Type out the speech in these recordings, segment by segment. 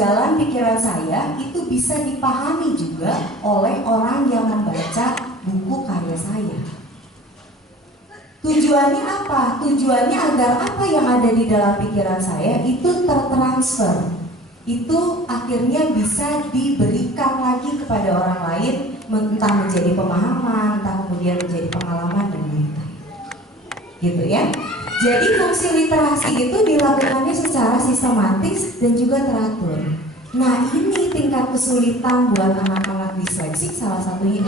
jalan pikiran saya itu bisa dipahami juga oleh orang yang membaca buku karya saya. Tujuannya apa? Tujuannya agar apa yang ada di dalam pikiran saya itu tertransfer. Itu akhirnya bisa diberikan lagi kepada orang lain, entah menjadi pemahaman, entah kemudian menjadi pengalaman dan lain-lain. Gitu ya. Jadi fungsi literasi itu dilakukannya secara sistematis dan juga teratur. Nah, ini tingkat kesulitan buat anak-anak disleksik salah satunya.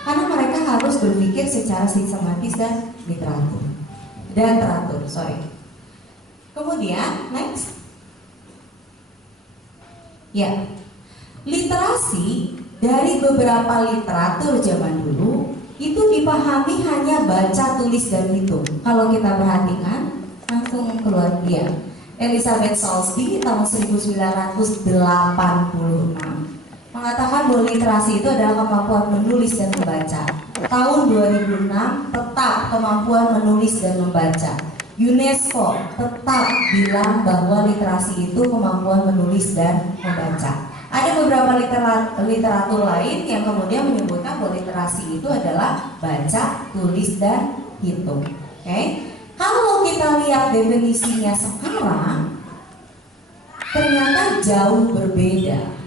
Karena mereka harus berpikir secara sistematis dan teratur. Kemudian next. Ya, literasi dari beberapa literatur zaman dulu itu dipahami hanya baca, tulis, dan hitung. Kalau kita perhatikan, langsung keluar dia. Elizabeth Solsky tahun 1986 mengatakan bahwa literasi itu adalah kemampuan menulis dan membaca. Tahun 2006 tetap kemampuan menulis dan membaca. UNESCO tetap bilang bahwa literasi itu kemampuan menulis dan membaca. Ada beberapa literatur lain yang kemudian menyebutkan bahwa literasi itu adalah baca, tulis, dan hitung. Oke? Kalau kita lihat definisinya sekarang, ternyata jauh berbeda.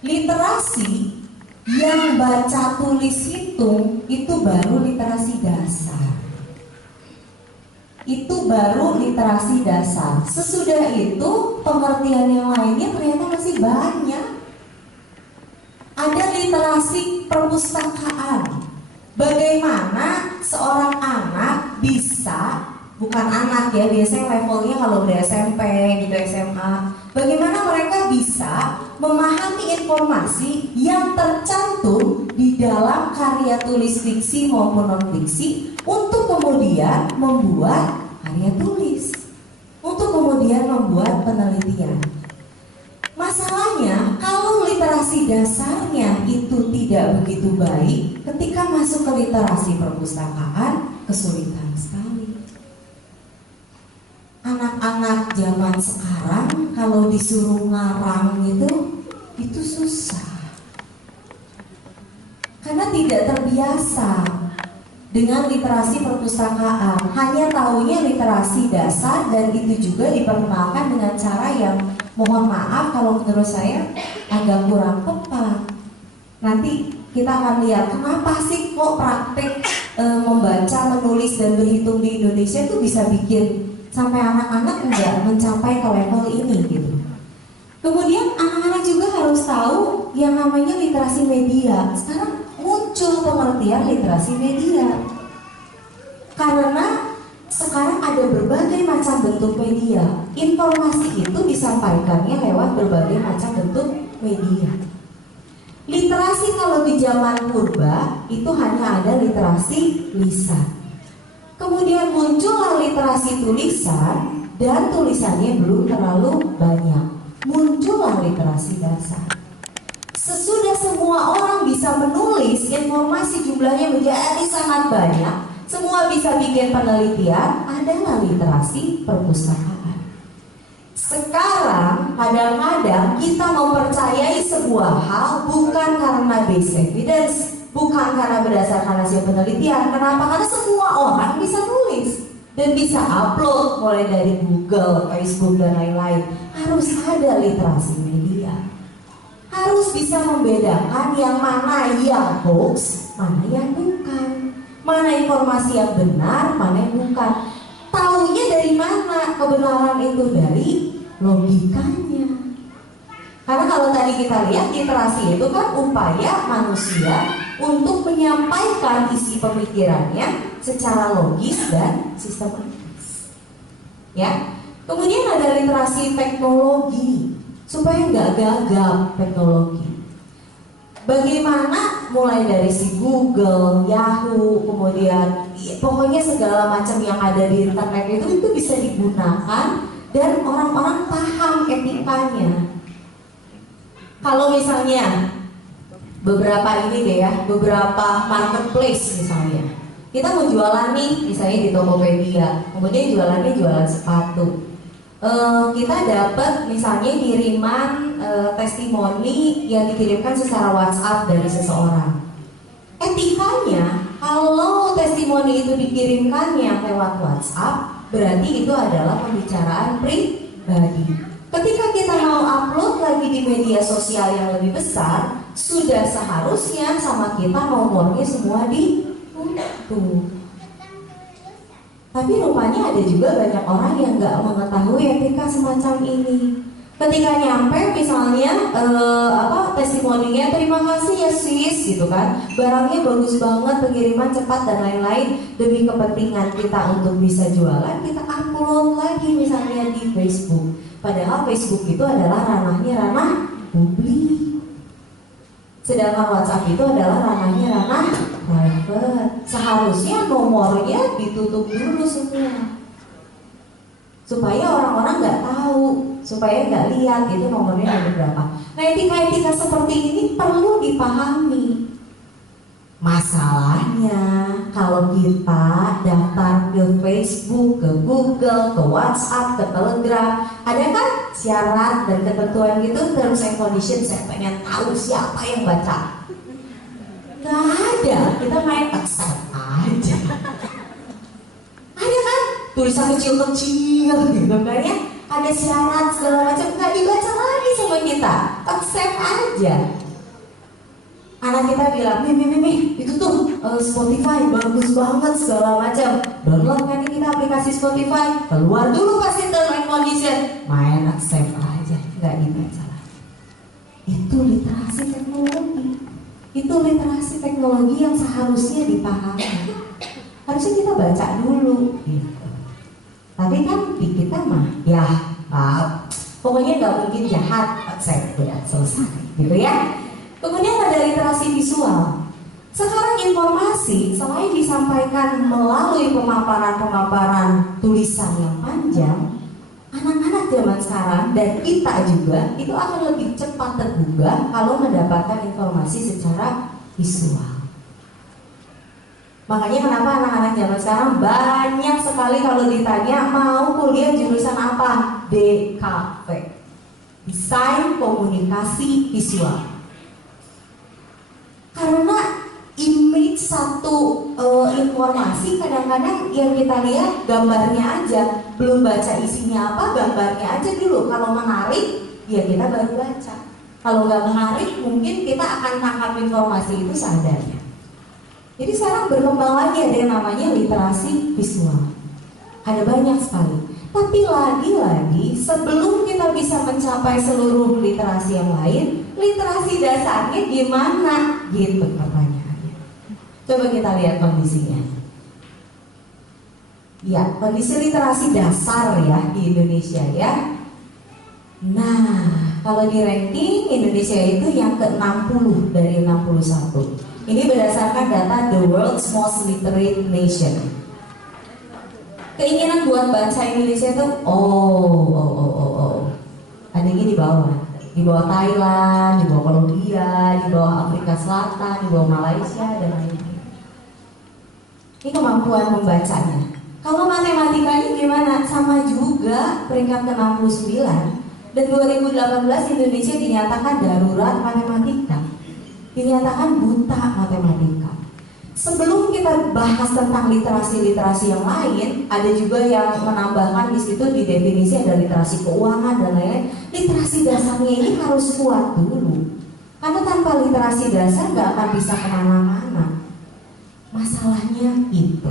Literasi yang baca, tulis, hitung itu baru literasi dasar. Itu baru literasi dasar. Sesudah itu pengertian yang lainnya ternyata masih banyak. Ada literasi perpustakaan. Bagaimana seorang anak bisa, bukan anak ya, biasanya levelnya kalau udah SMP gitu, SMA, bagaimana mereka bisa memahami informasi yang tercantum di dalam karya tulis fiksi maupun non-fiksi untuk kemudian membuat karya tulis, untuk kemudian membuat penelitian. Masalahnya, kalau literasi dasarnya itu tidak begitu baik, ketika masuk ke literasi perpustakaan, kesulitan sekali. Anak-anak zaman sekarang kalau disuruh ngarang itu susah. Karena tidak terbiasa dengan literasi perpustakaan. Hanya taunya literasi dasar, dan itu juga diperkenalkan dengan cara yang mohon maaf kalau menurut saya agak kurang tepat. Nanti kita akan lihat kenapa sih kok praktek membaca, menulis, dan berhitung di Indonesia itu bisa bikin sampai anak-anak enggak mencapai ke level ini gitu. Kemudian anak-anak juga harus tahu yang namanya literasi media. Sekarang muncul pengertian literasi media karena sekarang ada berbagai macam bentuk media. Informasi itu disampaikannya lewat berbagai macam bentuk media. Literasi kalau di zaman purba itu hanya ada literasi lisan. Kemudian muncullah literasi tulisan, dan tulisannya belum terlalu banyak. Muncullah literasi dasar. Sesudah semua orang bisa menulis, informasi jumlahnya menjadi sangat banyak, semua bisa bikin penelitian, adalah literasi perpustakaan. Sekarang kadang-kadang kita mempercayai sebuah hal bukan karena base evidence, bukan karena berdasarkan hasil penelitian. Kenapa? Karena semua orang bisa nulis dan bisa upload, mulai dari Google, Facebook, dan lain-lain. Harus ada literasi media. Harus bisa membedakan yang mana yang hoax, mana yang bukan, mana informasi yang benar, mana yang bukan. Taunya dari mana kebenaran itu? Dari logikanya. Karena kalau tadi kita lihat, literasi itu kan upaya manusia untuk menyampaikan isi pemikirannya secara logis dan sistematis. Ya. Kemudian ada literasi teknologi, supaya nggak gagap teknologi. Bagaimana mulai dari si Google, Yahoo, kemudian pokoknya segala macam yang ada di internet itu bisa digunakan dan orang-orang paham etikanya. Kalau misalnya beberapa ini deh ya, beberapa marketplace misalnya, kita mau jualan nih, misalnya di Tokopedia, kemudian jualannya jualan sepatu. kita dapat misalnya kiriman testimoni yang dikirimkan secara WhatsApp dari seseorang. Etikanya, kalau testimoni itu dikirimkannya lewat WhatsApp, berarti itu adalah pembicaraan pribadi. Ketika kita mau upload lagi di media sosial yang lebih besar, sudah seharusnya sama kita nomornya semua ditutup. Tapi rupanya ada juga banyak orang yang nggak mengetahui etika semacam ini. Ketika nyampe misalnya testimoninya, terima kasih ya sis gitu kan, barangnya bagus banget, pengiriman cepat dan lain-lain. Demi kepentingan kita untuk bisa jualan, kita upload lagi misalnya di Facebook. Padahal Facebook itu adalah ranah publik. Sedangkan WhatsApp itu adalah ranah private. Seharusnya nomornya ditutup dulu semua, supaya orang-orang nggak tahu, supaya nggak lihat itu nomornya ada berapa. Nah, etika-etika seperti ini perlu dipahami. Masalahnya kalau kita daftar ke Facebook, ke Google, ke WhatsApp, ke Telegram, ada kan syarat dan ketentuan gitu, terms and conditions. Saya pengen tahu siapa yang baca. Nggak ada, kita main accept aja. Ada kan tulisan kecil-kecil gitu kan ya, ada syarat segala macam, nggak dibaca lagi sama kita, accept aja. Anak kita bilang, Mimi, itu tuh Spotify bagus banget segala macam. Download kan kita aplikasi Spotify, keluar dulu pasti term and condition, main accept aja, nggak dibaca lagi. Itu literasi teknologi. Itu literasi teknologi yang seharusnya dipahami. Harusnya kita baca dulu gitu. Tapi kan di kita mah ya pokoknya nggak mungkin jahat, accept ya, selesai gitu ya. Kemudian ada literasi visual. Sekarang informasi selain disampaikan melalui pemaparan tulisan yang panjang, anak-anak zaman sekarang dan kita juga itu akan lebih cepat tergugah kalau mendapatkan informasi secara visual. Makanya kenapa anak-anak zaman sekarang banyak sekali kalau ditanya mau kuliah jurusan apa? DKV, Desain Komunikasi Visual. Karena image satu informasi kadang-kadang yang kita lihat gambarnya aja, belum baca isinya apa, gambarnya aja dulu. Kalau menarik ya kita baru baca, kalau nggak menarik mungkin kita akan tangkap informasi itu seadanya. Jadi sekarang berkembang lagi ada yang namanya literasi visual, ada banyak sekali. Tapi lagi-lagi sebelum kita bisa mencapai seluruh literasi yang lain, literasi dasarnya gimana? Gitu pertanyaannya. Coba kita lihat kondisinya. Ya, kondisi literasi dasar ya di Indonesia ya. Nah, kalau di ranking Indonesia itu yang ke-60 dari 61. Ini berdasarkan data The World's Most Literate Nation. Keinginan buat baca Indonesia itu ada ini di bawah Thailand, di bawah Kolombia, di bawah Afrika Selatan, di bawah Malaysia dan lain-lain. Ini kemampuan membacanya. Kalau matematikanya gimana? Sama juga, peringkat ke-69. Dan 2018 Indonesia dinyatakan darurat matematika, dinyatakan buta matematika. Sebelum kita bahas tentang literasi-literasi yang lain, ada juga yang menambahkan di situ di definisi ada literasi keuangan dan lain-lain. Literasi dasarnya ini harus kuat dulu, karena tanpa literasi dasar nggak akan bisa kemana-mana. Masalahnya itu.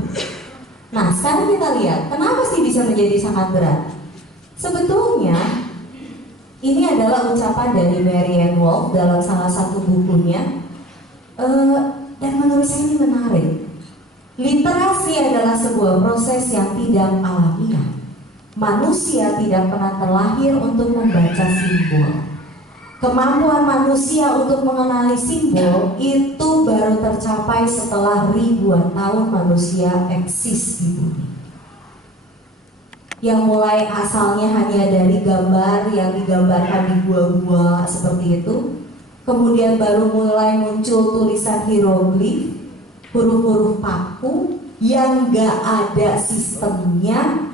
Nah, sekarang kita lihat kenapa sih bisa menjadi sangat berat. Sebetulnya ini adalah ucapan dari Marianne Wolf dalam salah satu bukunya. Dan menurut saya ini menarik. Literasi adalah sebuah proses yang tidak alamiah. Manusia tidak pernah terlahir untuk membaca simbol. Kemampuan manusia untuk mengenali simbol itu baru tercapai setelah ribuan tahun manusia eksis di bumi. Yang mulai asalnya hanya dari gambar yang digambarkan di gua-gua seperti itu, kemudian baru mulai muncul tulisan hieroglif, huruf-huruf paku yang gak ada sistemnya.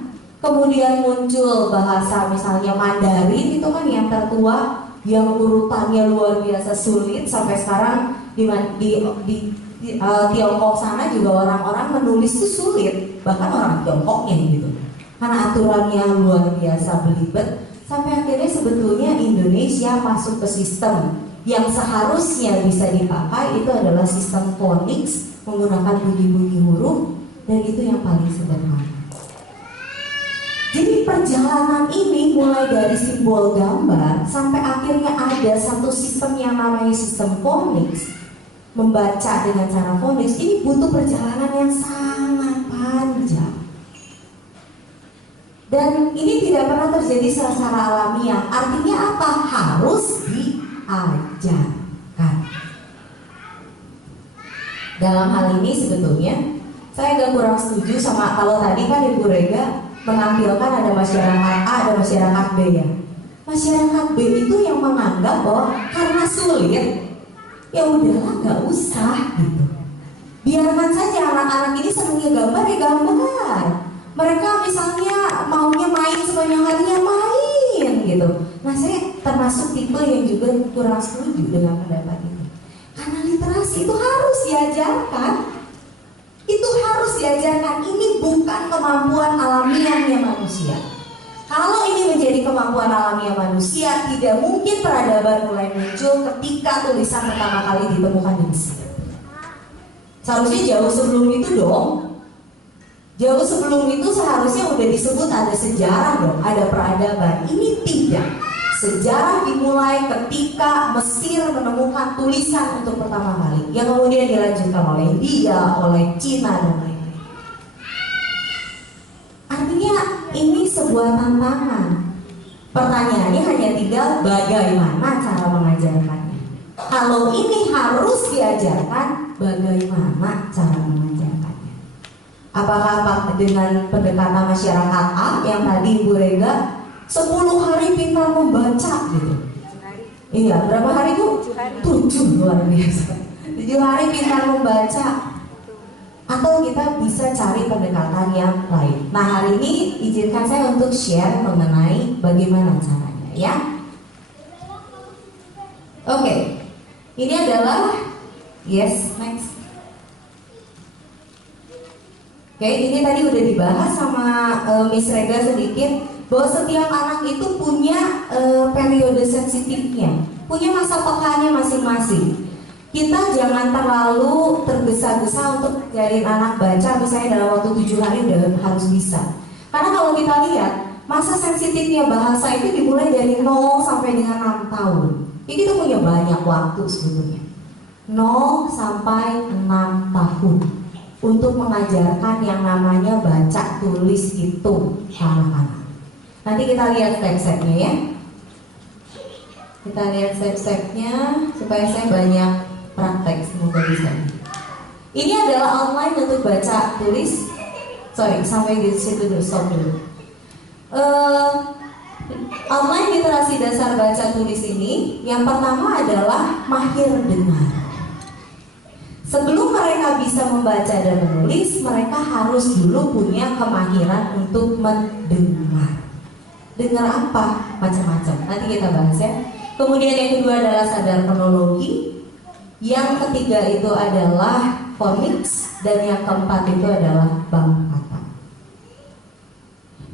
Kemudian muncul bahasa misalnya Mandarin, itu kan yang tertua, yang urutannya luar biasa sulit. Sampai sekarang di Tiongkok sana juga orang-orang menulis itu sulit, bahkan orang Tiongkoknya gitu, karena aturannya luar biasa belibet. Sampai akhirnya sebetulnya Indonesia masuk ke sistem yang seharusnya bisa dipakai, itu adalah sistem phonics, menggunakan bunyi-bunyi huruf, dan itu yang paling sederhana. Jadi perjalanan ini mulai dari simbol gambar sampai akhirnya ada satu sistem yang namanya sistem phonics, membaca dengan cara phonics. Ini butuh perjalanan yang sangat panjang. Dan ini tidak pernah terjadi secara alamiah. Artinya apa? Harus diajarkan. Dalam hal ini sebetulnya saya agak kurang setuju sama kalau tadi kan Ibu Rega menampilkan ada masyarakat A, ada masyarakat B ya. Masyarakat B itu yang menganggap bahwa karena sulit, ya udahlah nggak usah gitu. Biarkan saja anak-anak ini senangnya gambar ya gambar. Mereka misalnya maunya main sepanjang harinya main gitu. Nah saya termasuk tipe yang juga kurang setuju dengan pendapat ini. Karena literasi itu harus diajarkan. Itu harus diajarkan. Ini bukan kemampuan alamiahnya manusia. Kalau ini menjadi kemampuan alamiah manusia, tidak mungkin peradaban mulai muncul ketika tulisan pertama kali ditemukan di Mesir. Seharusnya jauh sebelum itu dong. Jauh sebelum itu seharusnya udah disebut ada sejarah dong, ada peradaban. Ini tidak. Sejarah dimulai ketika Mesir menemukan tulisan untuk pertama kali, yang kemudian dilanjutkan oleh India, oleh Cina dan lain-lain. Artinya ini sebuah tantangan. Pertanyaannya hanya tinggal bagaimana cara mengajarkannya. Kalau ini harus diajarkan, bagaimana cara mengajarkannya? Apakah dengan pendekatan masyarakat A yang tadi Ibu Rega 10 hari pintar membaca gitu. Iya, berapa hari Bu? 7, luar biasa. 7 hari pintar membaca. Atau kita bisa cari pendekatan yang lain. Nah hari ini izinkan saya untuk share mengenai bagaimana caranya ya. Oke, ini adalah yes, next. Oke, ini tadi udah dibahas sama Miss Rega sedikit, bahwa setiap anak itu punya periode sensitifnya, punya masa pekanya masing-masing. Kita jangan terlalu tergesa-gesa untuk ngajarin anak baca misalnya dalam waktu 7 hari udah harus bisa. Karena kalau kita lihat masa sensitifnya bahasa itu dimulai dari 0 sampai dengan 6 tahun. Jadi kita punya banyak waktu sebetulnya, 0 sampai 6 tahun untuk mengajarkan yang namanya baca tulis hitung ke anak-anak. Nanti kita lihat step-stepnya ya. Kita lihat step-stepnya supaya saya banyak praktek, semoga bisa. Ini adalah online untuk baca tulis. Sorry, sampai di situ dulu, stop dulu. Online literasi dasar baca tulis ini, yang pertama adalah mahir dengar. Sebelum mereka bisa membaca dan menulis, mereka harus dulu punya kemahiran untuk mendengar. Dengar apa? Macam-macam. Nanti kita bahas ya. Kemudian yang kedua adalah sadar fonologi. Yang ketiga itu adalah phonics, dan yang keempat itu adalah bank kata.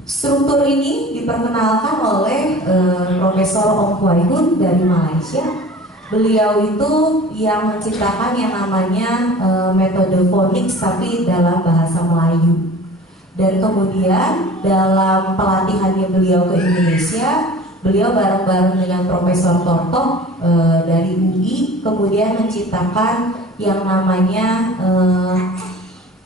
Struktur ini diperkenalkan oleh Profesor Ong Kuai Hoon dari Malaysia. Beliau itu yang menciptakan yang namanya metode phonics tapi dalam bahasa Melayu. Dan kemudian dalam pelatihannya beliau ke Indonesia, beliau bareng-bareng dengan Profesor Tortok dari UI kemudian menciptakan yang namanya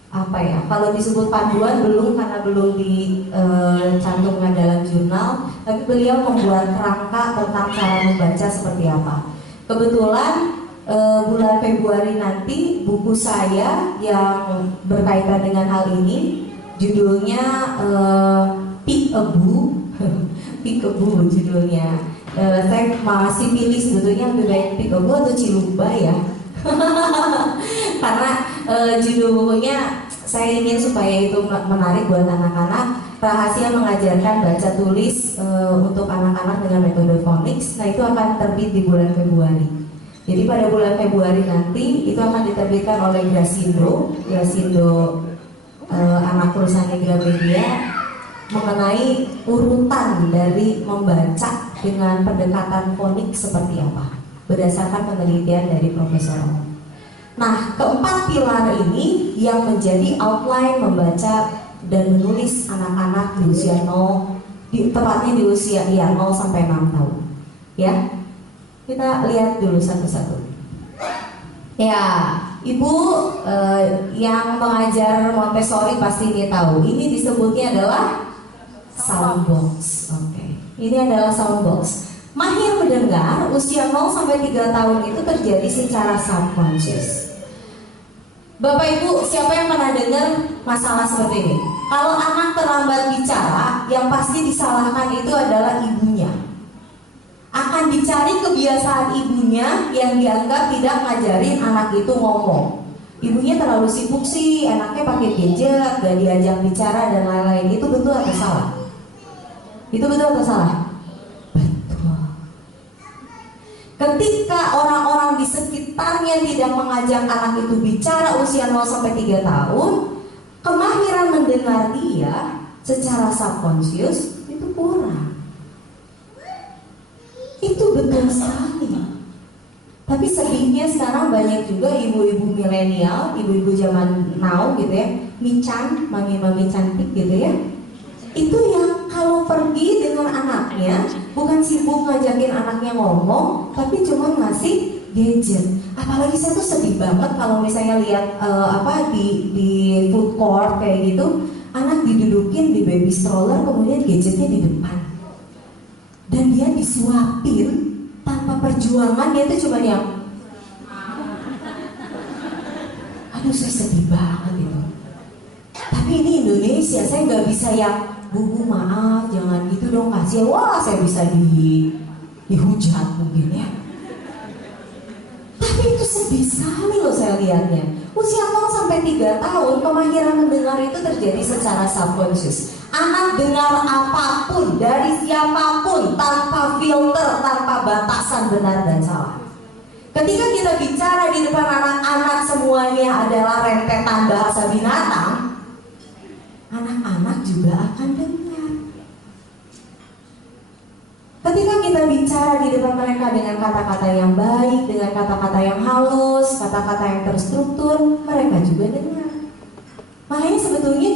apa ya? Kalau disebut panduan belum, karena belum dicantumkan dalam jurnal, tapi beliau membuat kerangka tentang cara membaca seperti apa. Kebetulan bulan Februari nanti buku saya yang berkaitan dengan hal ini judulnya Peekaboo. Peekaboo judulnya. Saya masih pilih sebetulnya lebih baik Peekaboo atau Cilumba ya. Karena judul bukunya saya ingin supaya itu menarik buat anak-anak. Rahasia mengajarkan baca tulis untuk anak-anak dengan metode phonics. Nah, itu akan terbit di bulan Februari. Jadi pada bulan Februari nanti itu akan diterbitkan oleh Grasindo anak perusahaan Gramedia, mengenai urutan dari membaca dengan pendekatan fonik seperti apa berdasarkan penelitian dari Profesor Ong. Nah, keempat pilar ini yang menjadi outline membaca dan menulis anak-anak di usia 0, tepatnya di usia 0 sampai 6 tahun. Ya, kita lihat dulu satu-satu. Ya, Ibu yang mengajar Montessori pasti ini tahu. Ini disebutnya adalah sound box. Oke. Ini adalah sound box. Mahir mendengar usia 0 sampai 3 tahun itu terjadi secara subconscious. Bapak Ibu, siapa yang pernah dengar masalah seperti ini? Kalau anak terlambat bicara, yang pasti disalahkan itu adalah ibunya. Akan dicari kebiasaan ibunya yang dianggap tidak ngajarin anak itu ngomong. Ibunya terlalu sibuk sih, anaknya pakai gadget, gak diajak bicara dan lain-lain. Itu betul atau salah? Itu betul atau salah? Betul. Ketika orang-orang di sekitarnya tidak mengajak anak itu bicara usia 0 sampai 3 tahun, kemahiran mendengar dia secara subconscious itu kurang. Itu betul sekali. Tapi sedihnya sekarang banyak juga ibu-ibu milenial, ibu-ibu zaman now gitu ya, mican, mami-mami cantik gitu ya. Itu yang kalau pergi dengan anaknya bukan sibuk ngajakin anaknya ngomong, tapi cuma ngasih gadget. Apalagi saya tuh sedih banget kalau misalnya lihat di food court kayak gitu, anak didudukin di baby stroller, kemudian gadgetnya di depan. Dan dia disuapin tanpa perjuangan, dia tuh cuma yang aduh, saya sedih banget itu. Tapi ini Indonesia, saya nggak bisa yang bu maaf jangan gitu dong, kasih. Wah, saya bisa dihujat mungkin ya. Tapi itu sedih sekali loh saya lihatnya. Usia 0 sampai 3 tahun kemahiran mendengar itu terjadi secara subconscious. Anak dengar apapun dari siapapun tanpa filter, tanpa batasan benar dan salah. Ketika kita bicara di depan anak-anak semuanya adalah rentetan bahasa binatang, anak-anak juga akan dengar. Ketika kita bicara di depan mereka dengan kata-kata yang baik, dengan kata-kata yang halus, kata-kata yang terstruktur, mereka juga dengar. Makanya sebetulnya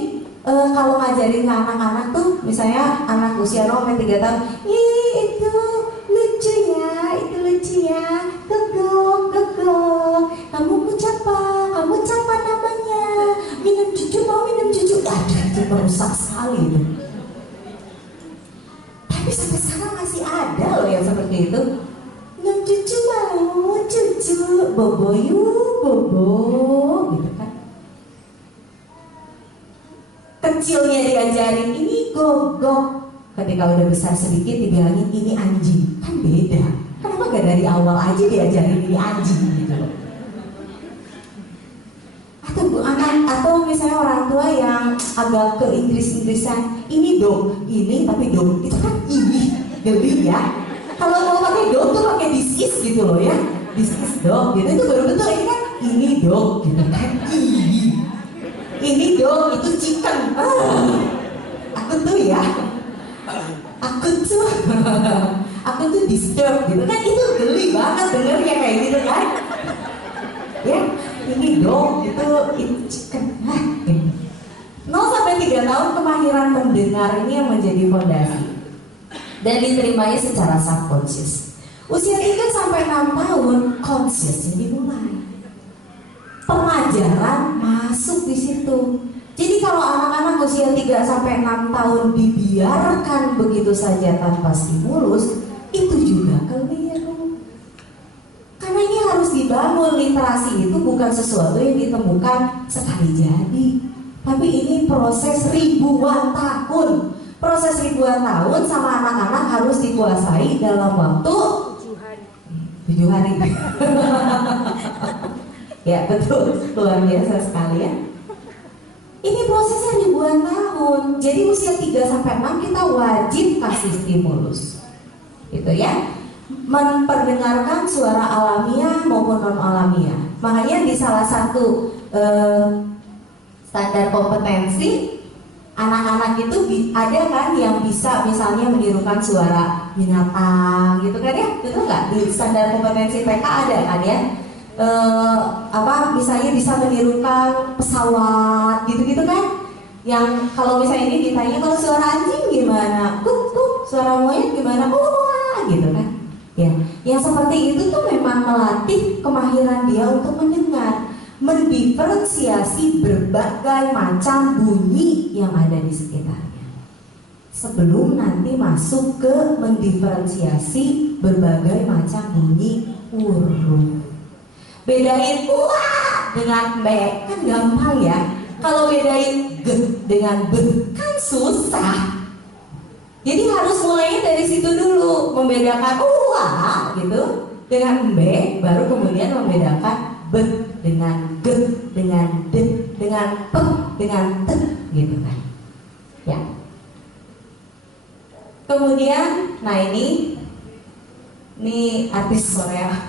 kalau ngajarin ke anak-anak tuh, misalnya anak usia 0 sampai 3 tahun, ih itu lucu ya, gegok, kamu ucapa namanya, minum cucu, mau minum cucu, aduh itu merusak sekali itu. Tapi sampai sekarang masih ada loh yang seperti itu. Minum cucu mau, cucu, bobo yuk, bobo, gitu kan. Kecilnya diajarin ini gogok, ketika udah besar sedikit dibilangin ini anjing, kan beda. Kenapa gak dari awal aja diajarin ini anjing gitu loh? Atau misalnya orang tua yang agak ke Inggris-Inggrisan, ini dog, ini tapi dog itu kan ini, geli ya. Kalau mau pakai dog tuh pakai this is gitu loh ya, this is dog gitu, itu baru betul. Ini kan ini dog gitu kan, ini dog itu chicken. Aku tuh disturb gitu kan, itu geli banget dengernya kayak gitu kan. Ya, ini dog itu chicken. 0 sampai 3 tahun kemahiran mendengar ini yang menjadi fondasi dan diterimanya secara subconscious. Usia 3 sampai 6 tahun conscious dimulai. Pengajaran masuk di situ. Jadi kalau anak-anak usia 3 sampai 6 tahun dibiarkan begitu saja tanpa stimulus, itu juga keliru. Karena ini harus dibangun. Literasi itu bukan sesuatu yang ditemukan sekali jadi, tapi ini proses ribuan tahun. Proses ribuan tahun sama anak-anak harus dikuasai dalam waktu 7 hari. Ya betul, luar biasa sekali ya. Ini prosesnya ribuan tahun. Jadi usia 3-6 kita wajib kasih stimulus, gitu ya. Memperdengarkan suara alamiah maupun non alamiah. Makanya di salah satu standar kompetensi anak-anak itu ada kan yang bisa misalnya menirukan suara binatang gitu kan ya, betul nggak? Di standar kompetensi PK ada kan ya, misalnya bisa menirukan pesawat gitu-gitu kan. Yang kalau misalnya ini ditanya kalau suara anjing gimana, suara monyet gimana, gitu kan. Ya, yang seperti itu tuh memang melatih kemahiran dia untuk mendengar, mendiferensiasi berbagai macam bunyi yang ada di sekitarnya. Sebelum nanti masuk ke mendiferensiasi berbagai macam bunyi huruf. Bedain wah dengan be kan gampang ya. Kalau bedain g dengan b kan susah. Jadi harus mulainya dari situ dulu, membedakan wah gitu dengan b, baru kemudian membedakan b dengan g, dengan d, dengan p, dengan t, gitu kan. Ya. Kemudian, nah ini artis Korea.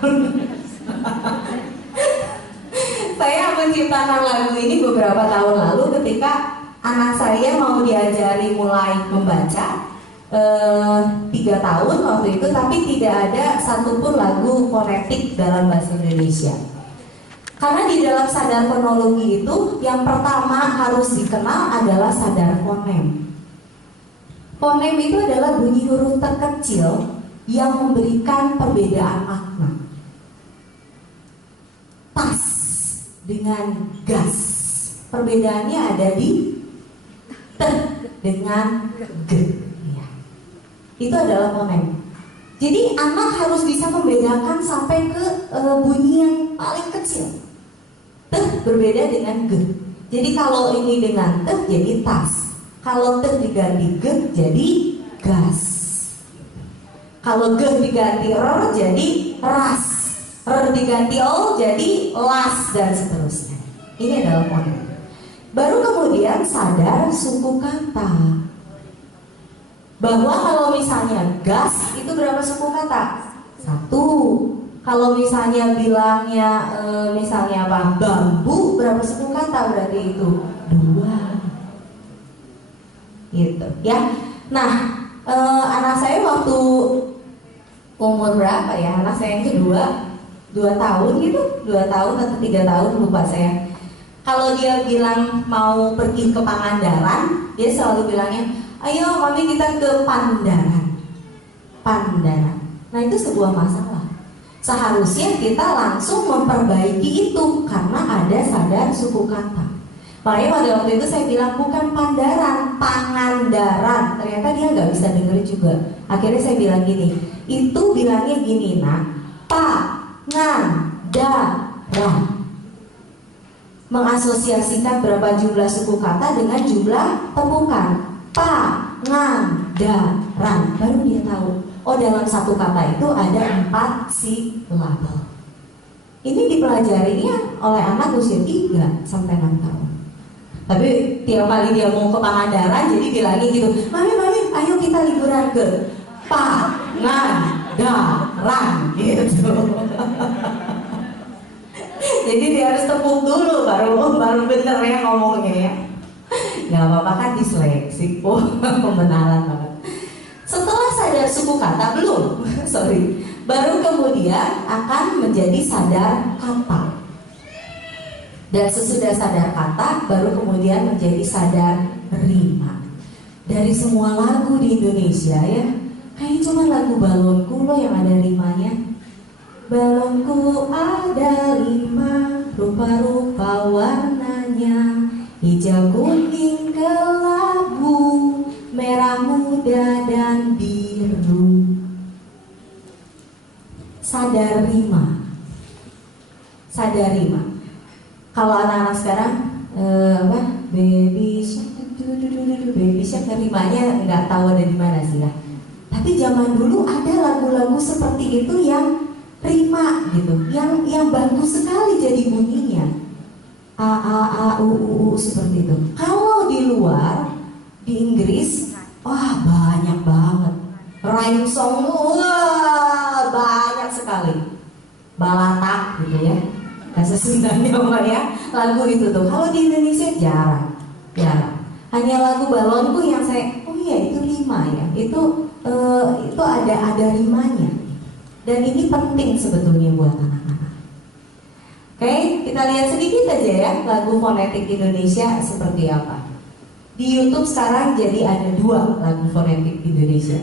Saya menciptakan lagu ini beberapa tahun lalu ketika anak saya mau diajari mulai membaca. 3 tahun waktu itu, tapi tidak ada satupun lagu fonetik dalam bahasa Indonesia. Karena di dalam sadar fonologi itu yang pertama harus dikenal adalah sadar fonem. Fonem itu adalah bunyi huruf terkecil yang memberikan perbedaan makna. Tas dengan gas, perbedaannya ada di t dengan g. Itu adalah fonem. Jadi anak harus bisa membedakan sampai ke bunyi yang paling kecil. T berbeda dengan g. Jadi kalau ini dengan t jadi tas. Kalau t diganti g jadi gas. Kalau g diganti r jadi ras. R diganti o jadi las dan seterusnya. Ini adalah fonem. Baru kemudian sadar suku kata. Bahwa kalau misalnya gas itu berapa suku kata? 1. Kalau misalnya bilangnya misalnya apa? Bambu berapa suku kata berarti itu? 2. Gitu ya. Nah, anak saya waktu umur berapa ya? Anak saya yang kedua 2 tahun gitu, 2 tahun atau 3 tahun lupa saya. Kalau dia bilang mau pergi ke Pangandaran, dia selalu bilangnya, ayo mami kita ke Pandaran. Pandaran. Nah itu sebuah masalah. Seharusnya kita langsung memperbaiki itu karena ada sadar suku kata. Makanya pada waktu itu saya bilang bukan Pandaran, Pangandaran. Ternyata dia nggak bisa dengerin juga. Akhirnya saya bilang gini, itu bilangnya gini nak, Pangandaran. Mengasosiasikan berapa jumlah suku kata dengan jumlah temukan. Pangandaran, baru dia tahu. Oh dalam satu kata itu ada 4 silabel. Ini dipelajarinya oleh anak usia 3 sampai 6 tahun. Tapi tiap kali dia mau ke Pangandaran, jadi bilangnya gitu, mami, ayo kita liburan ke Pangandaran, gitu. Jadi dia harus tepuk dulu baru bener ya ngomongnya ya. Gak apa-apa kan disleksi, pembenaran banget. Setelah sadar suku kata belum, baru kemudian akan menjadi sadar kata. Dan sesudah sadar kata, baru kemudian menjadi sadar rima. Dari semua lagu di Indonesia ya, kayaknya cuma lagu Balonku loh yang ada rimanya. Balonku ada 5, rupa-rupa warnanya, hijau, kuning, kelabu, merah muda, dan biru. Sadar rima. Sadar rima. Kalau anak-anak sekarang baby shark rimanya nggak tahu ada di mana sih lah. Tapi zaman dulu ada lagu-lagu seperti itu yang rima gitu, yang bagus sekali jadi bunyinya. A u seperti itu. Kalau di luar Di Inggris, wah banyak banget. Rhyme song, wah banyak sekali. Balatak gitu ya, bahasa Sundanya apa ya, lagu itu tuh. Kalau di Indonesia jarang, jarang. Hanya lagu Balonku yang saya, oh iya itu rima ya, itu ada rimanya. Dan ini penting sebetulnya buat anak-anak. Oke, kita lihat sedikit aja ya lagu fonetik Indonesia seperti apa. Di YouTube sekarang jadi ada 2 lagu fonetik Indonesia.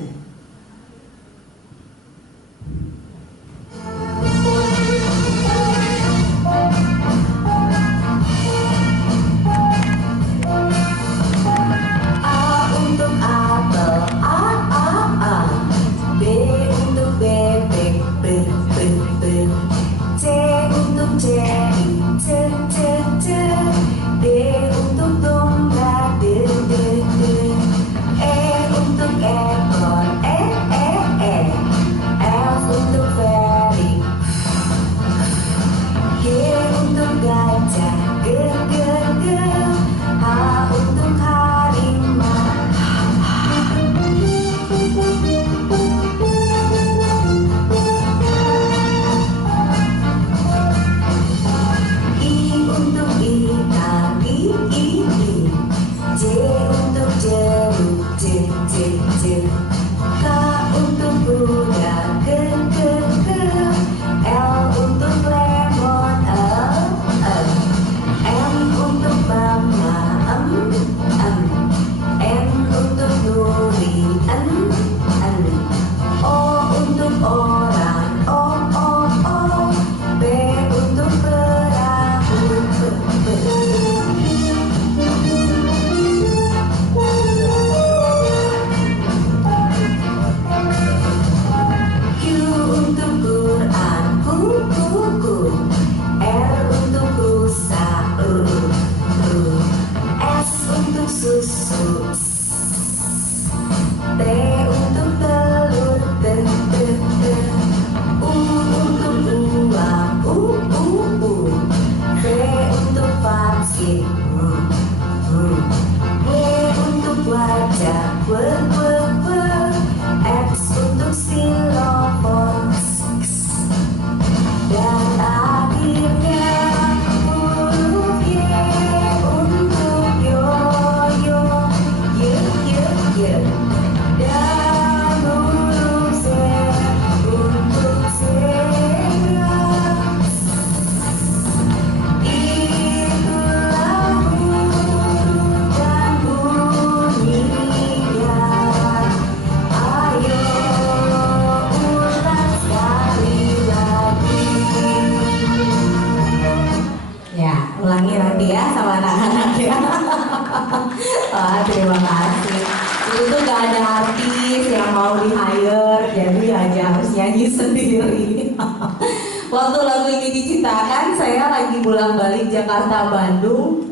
Waktu lagu ini diciptakan, saya lagi pulang balik Jakarta Bandung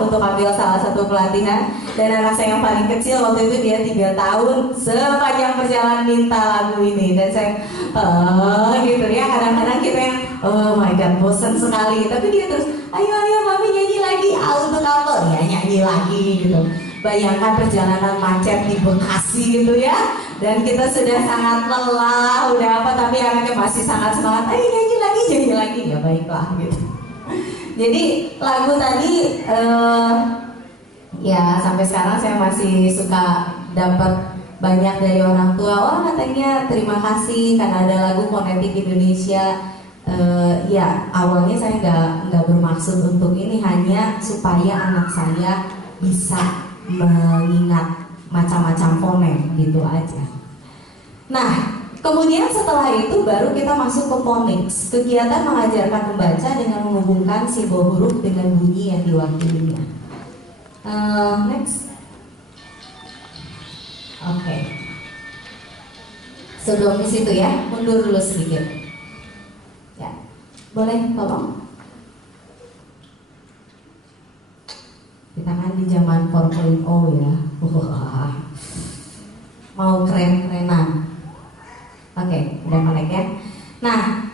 untuk ambil salah satu pelatihan. Dan anak saya yang paling kecil waktu itu dia 3 tahun, sepanjang perjalanan minta lagu ini. Dan saya gitu ya, kadang-kadang kita yang oh my god bosan sekali, tapi dia terus ayo mami nyanyi lagi, untuk apa ya, nyanyi lagi gitu. Bayangkan perjalanan macet di Bekasi gitu ya, dan kita sudah sangat lelah, udah apa, tapi anaknya masih sangat semangat, ayo nyanyi lagi, ya baiklah gitu. Jadi lagu tadi ya sampai sekarang saya masih suka dapat banyak dari orang tua, katanya terima kasih karena ada lagu fonetik Indonesia. Ya awalnya saya nggak bermaksud untuk ini, hanya supaya anak saya bisa mengingat macam-macam fonem gitu aja. Nah, kemudian setelah itu baru kita masuk ke phonics, kegiatan mengajarkan membaca dengan menghubungkan simbol huruf dengan bunyi yang diwakilinya. Next. Oke. Sebelum ke situ ya, mundur dulu sedikit. Ya, boleh tolong. Kita kan di zaman 4.0 ya. Wah. Mau keren-kerenan. Oke, udah melek ya. Nah,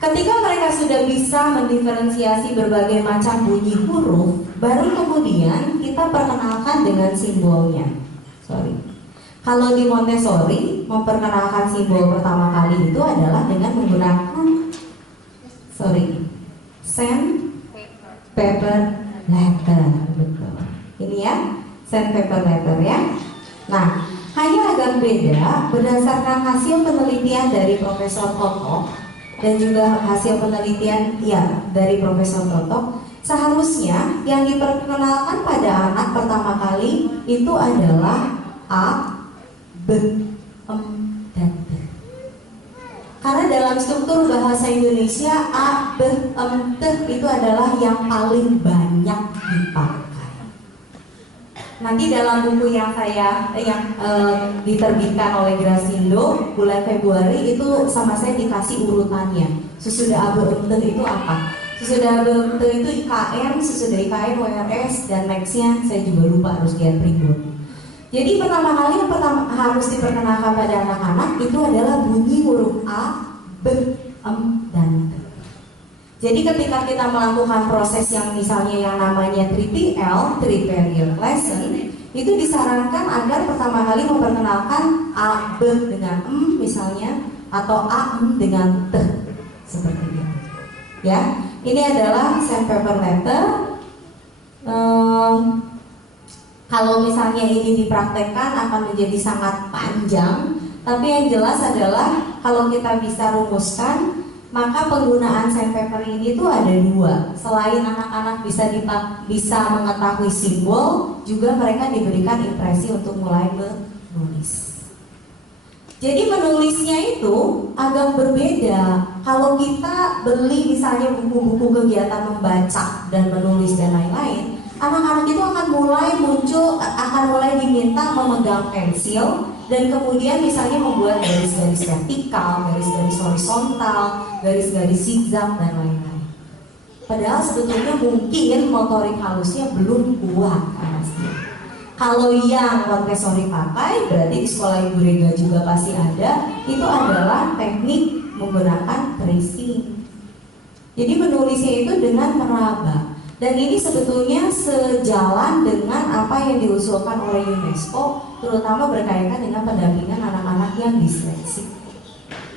ketika mereka sudah bisa mendiferensiasi berbagai macam bunyi huruf, baru kemudian kita kita perkenalkan dengan simbolnya. Sorry. Kalau di Montessori, memperkenalkan simbol pertama kali itu adalah dengan menggunakan sandpaper letter. Betul. Ini ya, sandpaper letter ya. Nah, hanya agak beda berdasarkan hasil penelitian dari Profesor Toto dan juga hasil penelitian dari Profesor Toto. Seharusnya yang diperkenalkan pada anak pertama kali itu adalah A, B, dan T. Karena dalam struktur bahasa Indonesia A, B, T itu adalah yang paling banyak dipakai. Nanti dalam buku yang diterbitkan oleh Grasindo bulan Februari itu sama saya dikasih urutannya. Sesudah ABMT itu apa? Sesudah ABMT itu IKN, sesudah IKN WRS, dan nextnya saya juga lupa harus lihat pribun. Jadi pertama kali yang harus diperkenalkan pada anak-anak itu adalah bunyi huruf A, B, dan T. Jadi ketika kita melakukan proses yang misalnya yang namanya 3PL, 3 period lesson, itu disarankan agar pertama kali memperkenalkan A, B dengan misalnya, atau A, dengan T, seperti itu. Ya, ini adalah sandpaper letter. Kalau misalnya ini dipraktekkan akan menjadi sangat panjang, tapi yang jelas adalah kalau kita bisa rumuskan, maka penggunaan sandpaper ini tuh ada dua. Selain anak-anak bisa mengetahui simbol, juga mereka diberikan impresi untuk mulai menulis. Jadi menulisnya itu agak berbeda. Kalau kita beli misalnya buku-buku kegiatan membaca dan menulis dan lain-lain, anak-anak itu akan mulai diminta memegang pensil dan kemudian misalnya membuat garis-garis vertikal, garis-garis horizontal, garis-garis zigzag dan lain-lain. Padahal sebetulnya mungkin motorik halusnya belum kuat pasti. Kalau yang Montessori pakai, berarti di sekolah Ibu Rega juga pasti ada. Itu adalah teknik menggunakan tracing. Jadi menulisnya itu dengan meraba. Dan ini sebetulnya sejalan dengan apa yang diusulkan oleh UNESCO, terutama berkaitan dengan pendampingan anak-anak yang disleksik.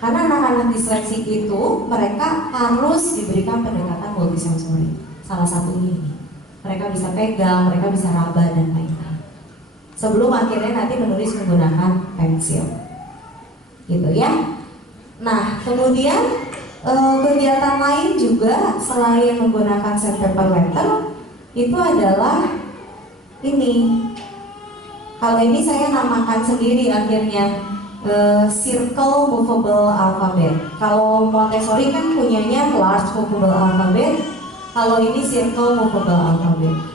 Karena anak-anak disleksik itu mereka harus diberikan pendekatan multisensori. Salah satunya ini, mereka bisa pegang, mereka bisa raba dan lain-lain. Sebelum akhirnya nanti menulis menggunakan pensil, gitu ya. Nah, kemudian kegiatan lain juga selain menggunakan sandpaper letter itu adalah ini. Kalau ini saya namakan sendiri akhirnya circle movable alphabet. Kalau Montessori kan punyanya large movable alphabet. Kalau ini circle movable alphabet.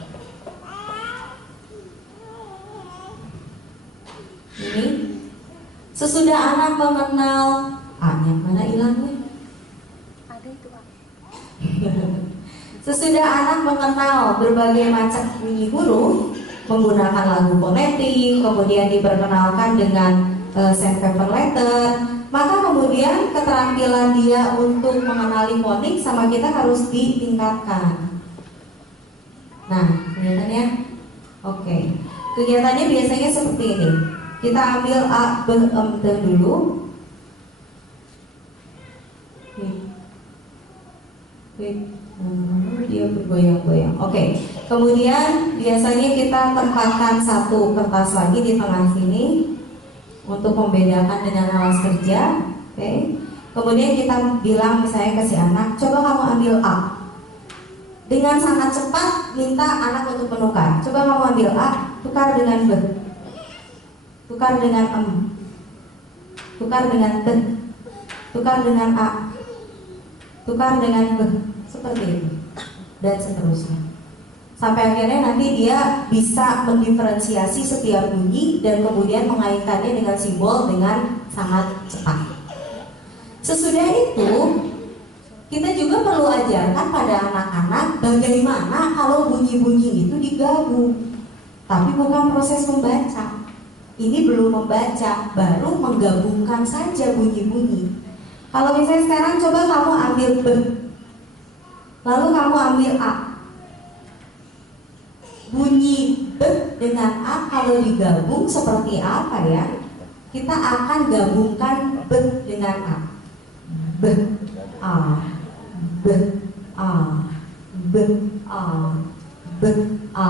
Ini sesudah anak mengenal yang mana hilangnya? Sesudah anak mengenal berbagai macam bunyi huruf menggunakan lagu fonetik, kemudian diperkenalkan dengan sandpaper letter, maka kemudian keterampilan dia untuk mengenali fonik sama kita harus ditingkatkan. Nah, kelihatannya? Oke. Kegiatannya biasanya seperti ini. Kita ambil A, B, T dulu. Dia bergoyang-goyang. Oke. Kemudian biasanya kita tempatkan satu kertas lagi di tengah sini untuk membedakan dengan alas kerja. Oke. Kemudian kita bilang misalnya ke si anak, coba kamu ambil A. Dengan sangat cepat minta anak untuk menukar. Coba kamu ambil A, tukar dengan B, tukar dengan M, tukar dengan T, tukar dengan A, tukar dengan B, seperti itu, dan seterusnya. Sampai akhirnya nanti dia bisa mendiferensiasi setiap bunyi dan kemudian mengaitkannya dengan simbol dengan sangat cepat. Sesudah itu, kita juga perlu ajarkan pada anak-anak bagaimana kalau bunyi-bunyi itu digabung. Tapi bukan proses membaca. Ini belum membaca, baru menggabungkan saja bunyi-bunyi. Kalau misalnya sekarang coba kamu ambil B, lalu kamu ambil A. Bunyi B dengan A kalau digabung seperti apa ya? Kita akan gabungkan B dengan A. B, A, B, A, B, A, B, A,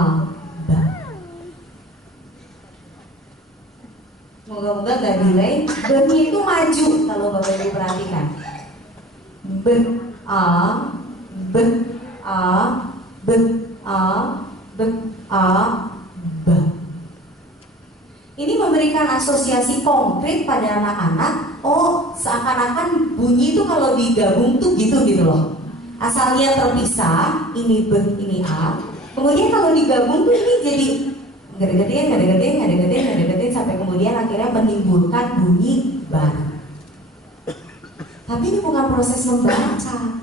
B. Moga-moga gak delay. B-nya itu maju kalau Bapak Ibu perhatikan. B, A, B, A, B, A, B, A, B. Ini memberikan asosiasi konkret pada anak-anak. Oh, seakan-akan bunyi itu kalau digabung tuh gitu loh. Asalnya terpisah, ini B, ini A. Kemudian kalau digabung tuh ini jadi ngedeketin sampai kemudian akhirnya menimbulkan bunyi baru. Tapi ini bukan proses membaca.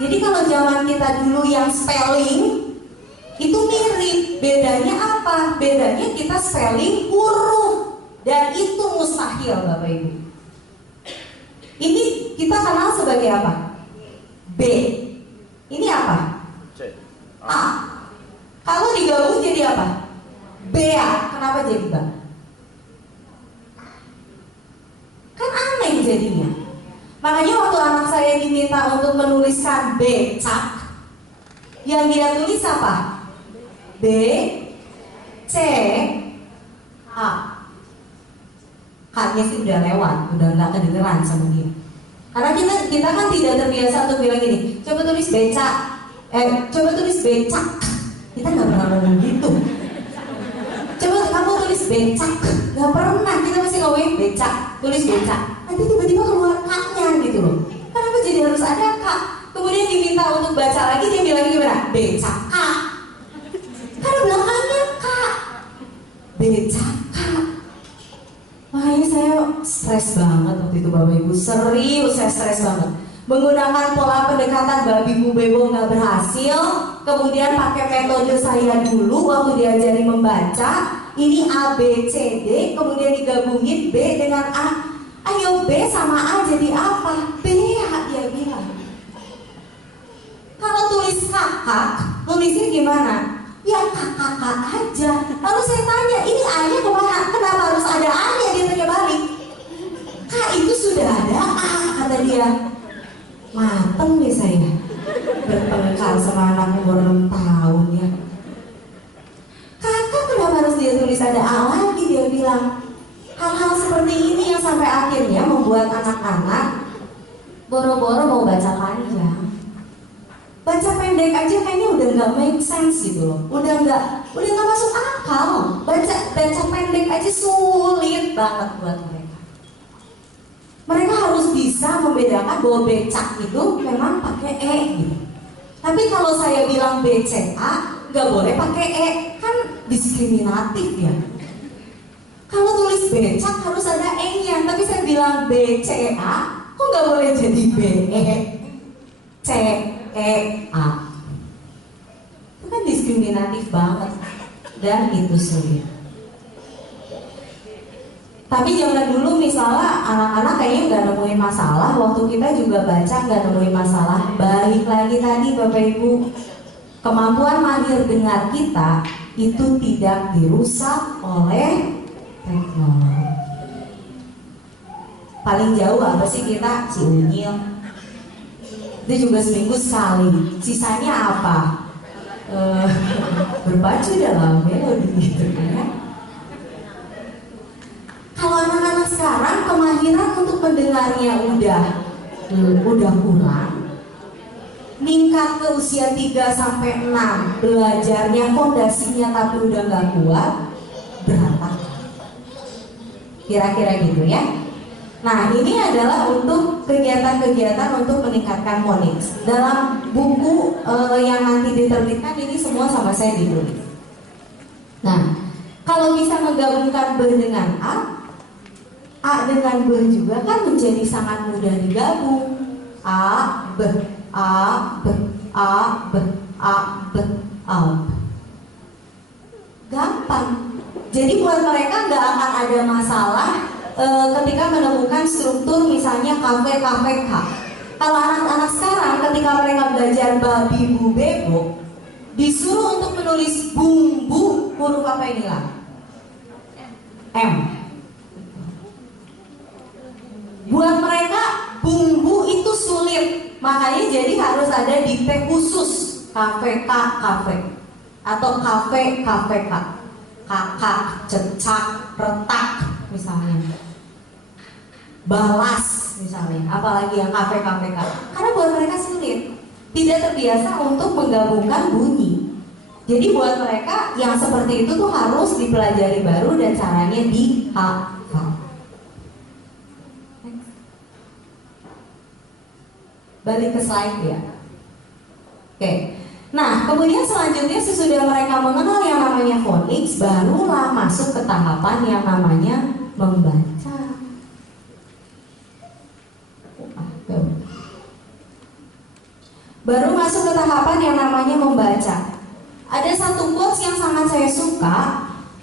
Jadi kalau zaman kita dulu yang spelling itu mirip, bedanya apa? Bedanya kita spelling huruf dan itu mustahil Bapak Ibu. Ini kita kenal sebagai apa? B. Ini apa? C. A. Kalau digabung jadi apa? Bea. Kenapa jadi B? Kan aneh jadinya. Makanya waktu anak saya diminta untuk menuliskan becak, yang dia tulis apa? B, C, A. Hanya sih udah lewat, udah nggak kedengeran sama dia. Karena kita kan tidak terbiasa untuk bilang gini, coba tulis becak, coba tulis becak. Kita nggak pernah ngomong gitu. Coba kamu tulis becak, nggak pernah. Kita masih ngomongin becak, tulis becak. Nanti tiba-tiba keluar K-nya gitu loh. Kenapa jadi harus ada K? Kemudian diminta untuk baca lagi, dia bilang gimana? Becak K. Karena belakangnya K. Becak K. Makanya saya stres banget waktu itu Bapak Ibu. Serius saya stres banget. Menggunakan pola pendekatan babi bu bebo nggak berhasil. Kemudian pakai metode saya dulu waktu diajari membaca. Ini A, B, C, D. Kemudian digabungin B dengan A. Ayo B sama A jadi apa? B ya dia bilang. Kalau tulis kakak, tulisnya gimana? Ya kakak aja. Lalu saya tanya, ini A-nya kemana? Kenapa harus ada A-nya? Dia tanya balik. Kak itu sudah ada A, kata dia. Mateng nih saya bertengkar sama anak umur 6 tahun ya. Kakak kenapa harus dia tulis ada A lagi? Dia bilang. Hal-hal seperti ini yang sampai akhirnya membuat anak-anak boro-boro mau baca panjang. Baca pendek aja kayaknya udah nggak make sense gitu loh. Udah nggak masuk akal. Baca pendek aja sulit banget buat mereka. Mereka harus bisa membedakan bahwa becak itu memang pakai E gitu. Tapi kalau saya bilang BCA nggak boleh pakai E, kan diskriminatif ya. Kalau tulis becak harus ada E-nya, tapi saya bilang BCA, kok nggak boleh jadi BE, CEA? Itu kan diskriminatif banget dan itu sulit. Tapi zaman dulu misalnya anak-anak kayaknya nggak nemuin masalah, waktu kita juga baca nggak nemuin masalah. Balik lagi tadi Bapak Ibu, kemampuan mahir dengar kita itu tidak dirusak oleh teknologi. Paling jauh apa sih kita? Ciunyil. Itu juga seminggu sekali. Sisanya apa? Berpacu dalam melodi gitu kan. Kalau anak-anak sekarang kemahiran untuk mendengarnya udah kurang. Meningkat ke usia 3 sampai 6, belajarnya fondasinya tapi udah nggak kuat, berantakan. Kira-kira gitu ya. Nah ini adalah untuk kegiatan-kegiatan untuk meningkatkan phonics. Dalam buku yang nanti diterbitkan ini semua sama saya ditulis. Nah kalau bisa menggabungkan B dengan A dengan B juga kan menjadi sangat mudah digabung. A, B, A, B, A, B, A, B, A, B. Gampang. Jadi buat mereka nggak akan ada masalah ketika menemukan struktur misalnya KV. Kalau anak-anak sekarang ketika mereka belajar babi bu bebo, disuruh untuk menulis bumbu huruf apa apa ini lah? M. Buat mereka bumbu itu sulit, makanya jadi harus ada dikte khusus. KVK, kafe, atau kafe, KVK, kakak, cecak, retak misalnya, balas misalnya, apalagi yang kafe, KVK. Karena buat mereka sulit, tidak terbiasa untuk menggabungkan bunyi. Jadi buat mereka yang seperti itu tuh harus dipelajari baru dan caranya dihafal. Balik ke slide ya. Oke. Nah, kemudian selanjutnya sesudah mereka mengenal yang namanya phonics, barulah masuk ke tahapan yang namanya membaca. Baru masuk ke tahapan yang namanya membaca. Ada satu quotes yang sangat saya suka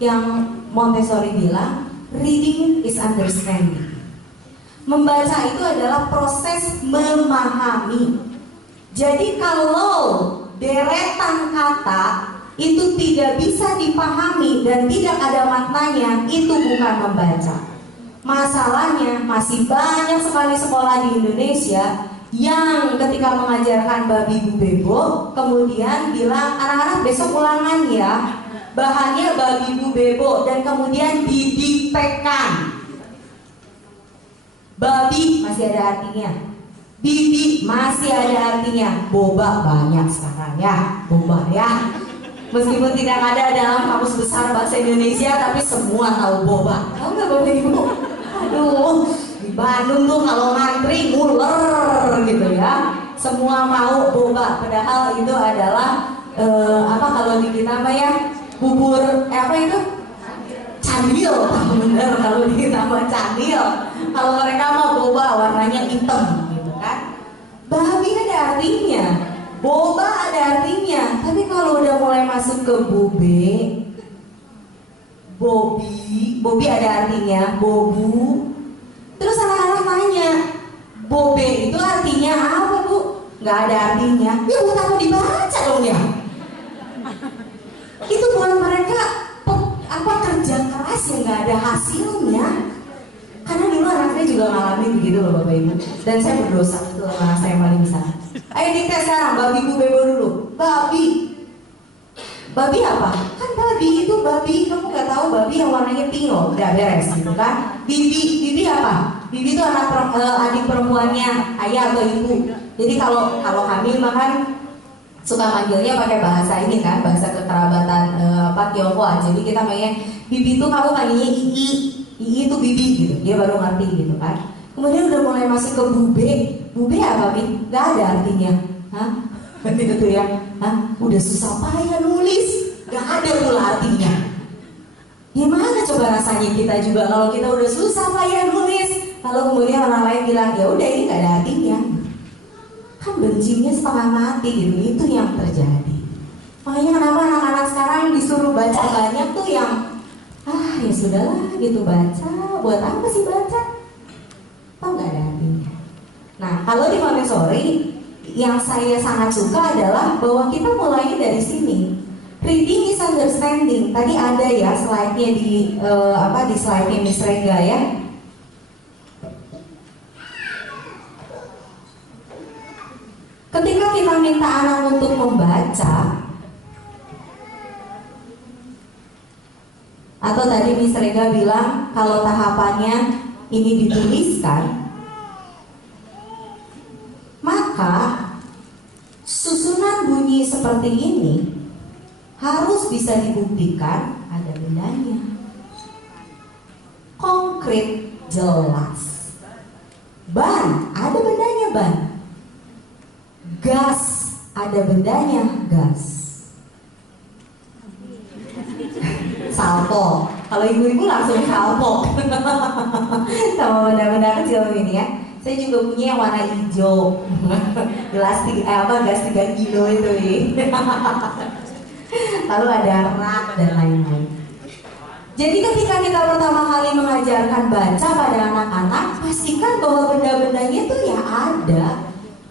yang Montessori bilang, reading is understanding. Membaca itu adalah proses memahami. Jadi kalau deretan kata itu tidak bisa dipahami dan tidak ada maknanya, itu bukan membaca. Masalahnya masih banyak sekali sekolah di Indonesia yang ketika mengajarkan babi bu bebo kemudian bilang anak-anak besok ulangan ya, bahannya babi bu bebo, dan kemudian didiktekan. Babi masih ada artinya, bibi masih ada artinya, boba banyak sekarang ya, boba ya. Meskipun tidak ada dalam kamus besar bahasa Indonesia, tapi semua tahu boba. Tahu nggak Bapak Ibu? Aduh, di Bandung tuh kalau ngantri nguler gitu ya. Semua mau boba, padahal itu adalah apa kalau di kita mah ya, bubur apa itu? Candil, bener kalau di kita mah candil. Kalau mereka mah boba warnanya hitam gitu kan. Babi ada artinya, boba ada artinya, tapi kalau udah mulai masuk ke bube, bobi ada artinya, bobu. Terus anak-anak tanya, bobe itu artinya apa bu? Nggak ada artinya. Ya buat apa dibaca dong ya? Itu buat mereka apa kerja keras yang nggak ada hasilnya. Karena dulu anak saya juga ngalamin begitu loh Bapak Ibu. Dan saya berdosa itu anak saya yang paling besar. Ayo dikte sekarang, babi bu bebo dulu. Babi apa? Kan babi itu babi, kamu nggak tahu babi yang warnanya pink loh, udah beres gitu kan? Bibi apa? Bibi itu adik perempuannya ayah atau ibu. Jadi kalau hamil makan suka manggilnya pakai bahasa ini kan, bahasa kekerabatan Tionghoa. Jadi kita manggilnya bibi itu kamu panggilnya Ii itu bibi gitu, dia baru ngerti gitu kan. Kemudian udah mulai masuk ke bube apa Bi? Gak ada artinya, hah? Gitu ya, hah? Udah susah payah nulis, gak ada pula artinya. Gimana coba rasanya kita juga kalau kita udah susah payah nulis, lalu kemudian orang lain bilang ya udah ini gak ada artinya, kan bencinya setengah mati gitu, itu yang terjadi. Makanya kenapa anak-anak sekarang disuruh baca banyak tuh yang ya sudahlah gitu, baca buat apa sih baca? Toh nggak ada artinya. Nah kalau di Montessori yang saya sangat suka adalah bahwa kita mulainya dari sini. Reading is understanding. Tadi ada ya slide-nya di di slide-nya Miss Rega ya. Ketika kita minta anak untuk membaca, atau tadi Miss Rega bilang kalau tahapannya ini dituliskan, maka susunan bunyi seperti ini harus bisa dibuktikan ada bendanya, konkret, jelas. Ban, ada bendanya ban. Gas, ada bendanya gas. Salpo, kalau ibu-ibu langsung salpo sama benda-benda kecil ini ya. Saya juga punya yang warna hijau, gas 3 kilo itu ya. Lalu ada rak dan lain-lain. Jadi ketika kita pertama kali mengajarkan baca pada anak-anak, pastikan bahwa benda-bendanya itu ya ada.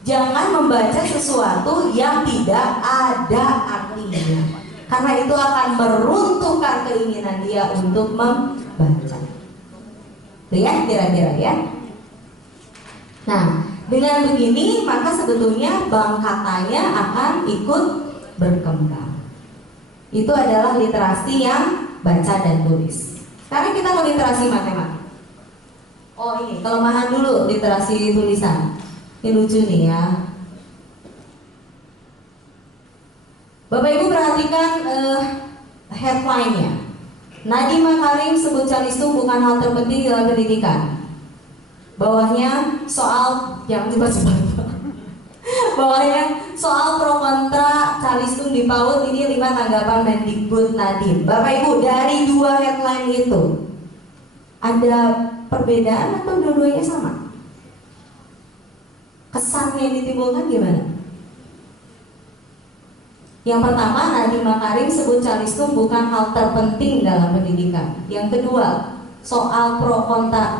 Jangan membaca sesuatu yang tidak ada artinya. karena itu akan meruntuhkan keinginan dia untuk membaca. Itu ya kira-kira ya. Nah, dengan begini maka sebetulnya bank katanya akan ikut berkembang. Itu adalah literasi yang baca dan tulis. Sekarang kita mau literasi matematika. Oh ini kelemahan dulu literasi tulisan. Ini lucu nih ya. Bapak Ibu perhatikan headline-nya. Nadiem Makarim sebut calistung bukan hal terpenting dalam pendidikan. Bawahnya soal yang cepat-cepat. Bawahnya soal pro kontra calistung di PAUD, ini 5 tanggapan Mendikbud Nadiem. Bapak Ibu dari 2 headline itu ada perbedaan atau dua-duanya sama? Kesan yang ditimbulkan gimana? Yang pertama, Nadiem Makarim sebut calistung bukan hal terpenting dalam pendidikan. Yang kedua, soal pro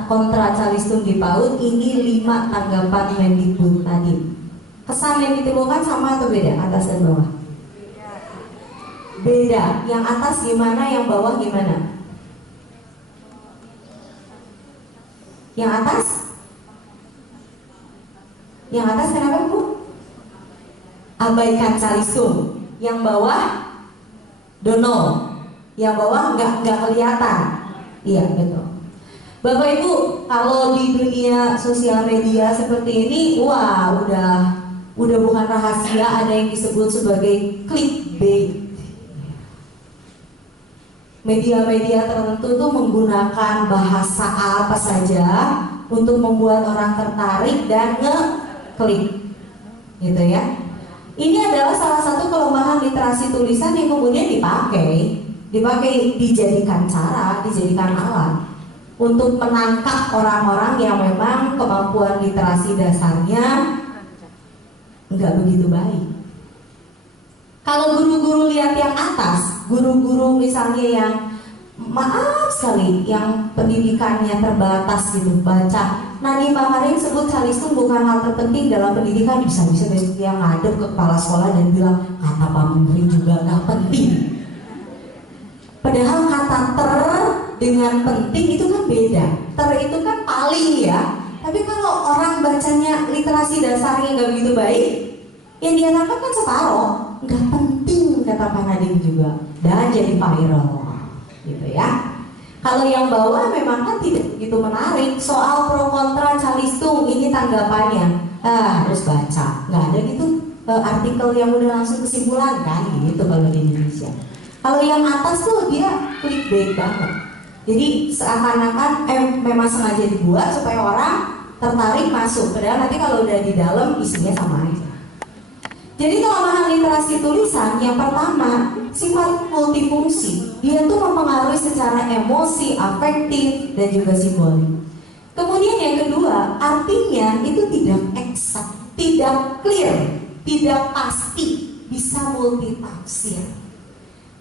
kontra calistung di PAUD, ini 5 tanggapan Mendikbud Nadiem. Kesan yang ditimbulkan sama atau beda? Atas dan bawah? Beda. Yang atas gimana, yang bawah gimana? Yang atas? Yang atas kenapa Bu? Abaikan calistung. Yang bawah dono. Yang bawah nggak kelihatan. Iya betul. Bapak Ibu, kalau di dunia sosial media seperti ini, wah udah bukan rahasia, ada yang disebut sebagai clickbait. Media-media tertentu tuh menggunakan bahasa apa saja untuk membuat orang tertarik dan ngeklik, gitu ya. Ini adalah salah satu kelemahan literasi tulisan yang kemudian dipakai dijadikan cara, dijadikan alat untuk menangkap orang-orang yang memang kemampuan literasi dasarnya nggak begitu baik. Kalau guru-guru lihat yang atas, guru-guru misalnya yang maaf sekali, yang pendidikannya terbatas gitu, baca Nadiem Makarim sebut calistung bukan hal terpenting dalam pendidikan, bisa-bisa dia ngadep ke kepala sekolah dan bilang kata Pak Menteri juga nggak penting. Padahal kata ter dengan penting itu kan beda. Ter itu kan paling ya. Tapi kalau orang bacanya literasi dasarnya nggak begitu baik, yang dia tangkap kan separoh, nggak penting kata Pak Nadiem juga, dan jadi viral, gitu ya. Kalau yang bawah memang kan tidak begitu menarik. Soal pro kontra calistung ini tanggapannya, harus baca, nggak ada gitu artikel yang udah langsung kesimpulan kan, gitu kalau di Indonesia. Kalau yang atas tuh dia clickbait banget. Jadi seakan-akan memang sengaja dibuat supaya orang tertarik masuk, padahal nanti kalau udah di dalam isinya sama aja. Jadi kelemahan literasi tulisan yang pertama, sifat multifungsi. Dia tuh mempengaruhi secara emosi, afektif, dan juga simbolik. Kemudian yang kedua, artinya itu tidak eksak, tidak clear, tidak pasti, bisa multitafsir.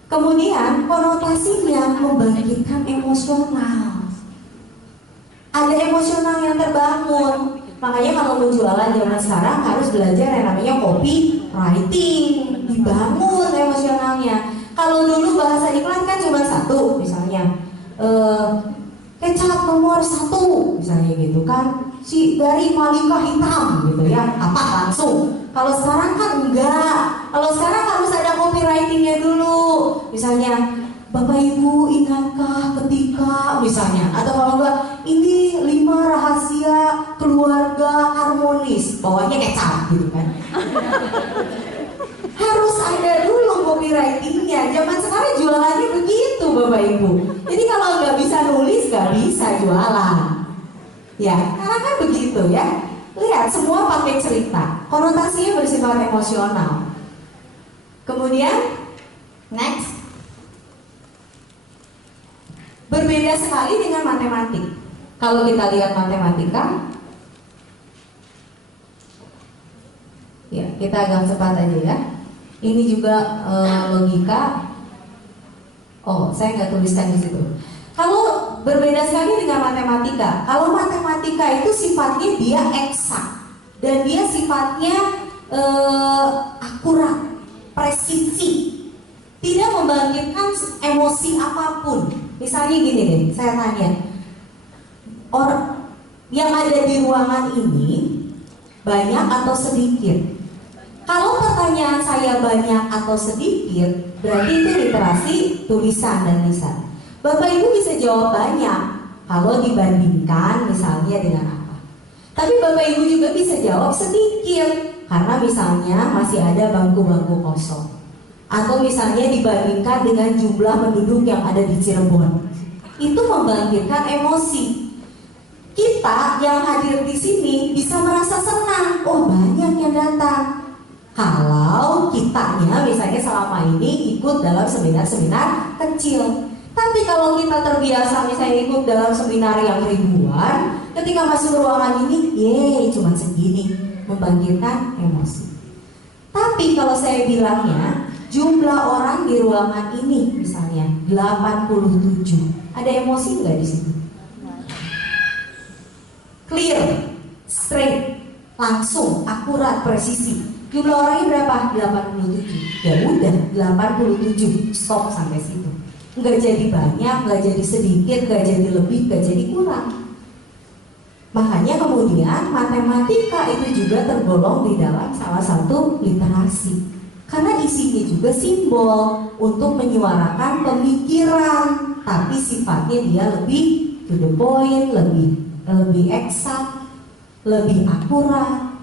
Kemudian konotasinya membangkitkan emosional. Ada emosional yang terbangun. Makanya kalau mau jualan zaman sekarang harus belajar yang namanya copywriting, dibangun emosionalnya. Kalau dulu bahasa iklan kan cuma satu, misalnya kecap nomor 1, misalnya gitu kan, si dari Malika hitam gitu ya, apa langsung. Kalau sekarang kan enggak. Kalau sekarang harus ada copywritingnya dulu, misalnya Bapak Ibu ingatkah ketika misalnya, atau kalau enggak ini 5 rahasia keluarga harmonis, bawahnya kecap gitu kan. Harus ada dulu copywritingnya. Zaman sekarang jualannya begitu Bapak Ibu. Jadi kalau nggak bisa nulis nggak bisa jualan. Ya, karena kan begitu ya. Lihat semua pakai cerita, konotasinya bersifat emosional. Kemudian next. Berbeda sekali dengan matematik. Kalau kita lihat matematika, ya kita agak cepat aja ya. Ini juga logika. Oh, saya nggak tuliskan di situ. Kalau berbeda sekali dengan matematika. Kalau matematika itu sifatnya dia eksak dan dia sifatnya akurat, presisi. tidak membangkitkan emosi apapun. Misalnya gini deh, saya tanya, orang yang ada di ruangan ini banyak atau sedikit? Kalau pertanyaan saya banyak atau sedikit, berarti itu literasi tulisan dan lisan. Bapak Ibu bisa jawab banyak kalau dibandingkan misalnya dengan apa. Tapi Bapak Ibu juga bisa jawab sedikit karena misalnya masih ada bangku-bangku kosong. Atau misalnya dibandingkan dengan jumlah penduduk yang ada di Cirebon. Itu membangkitkan emosi. Kita yang hadir di sini bisa merasa senang. Oh, banyak yang datang. Kalau kitanya misalnya selama ini ikut dalam seminar-seminar kecil. Tapi kalau kita terbiasa misalnya ikut dalam seminar yang ribuan, ketika masuk ruangan ini, cuma segini, membangkitkan emosi. Tapi kalau saya bilangnya, jumlah orang di ruangan ini misalnya 87, ada emosi nggak di situ? Clear, straight, langsung, akurat, presisi. Jumlah orangnya berapa? 87. Ya udah, 87. Stop sampai situ. Nggak jadi banyak, nggak jadi sedikit, nggak jadi lebih, nggak jadi kurang. Makanya kemudian matematika itu juga tergolong di dalam salah satu literasi. Karena isinya juga simbol untuk menyuarakan pemikiran, tapi sifatnya dia lebih to the point, lebih eksak, lebih akurat,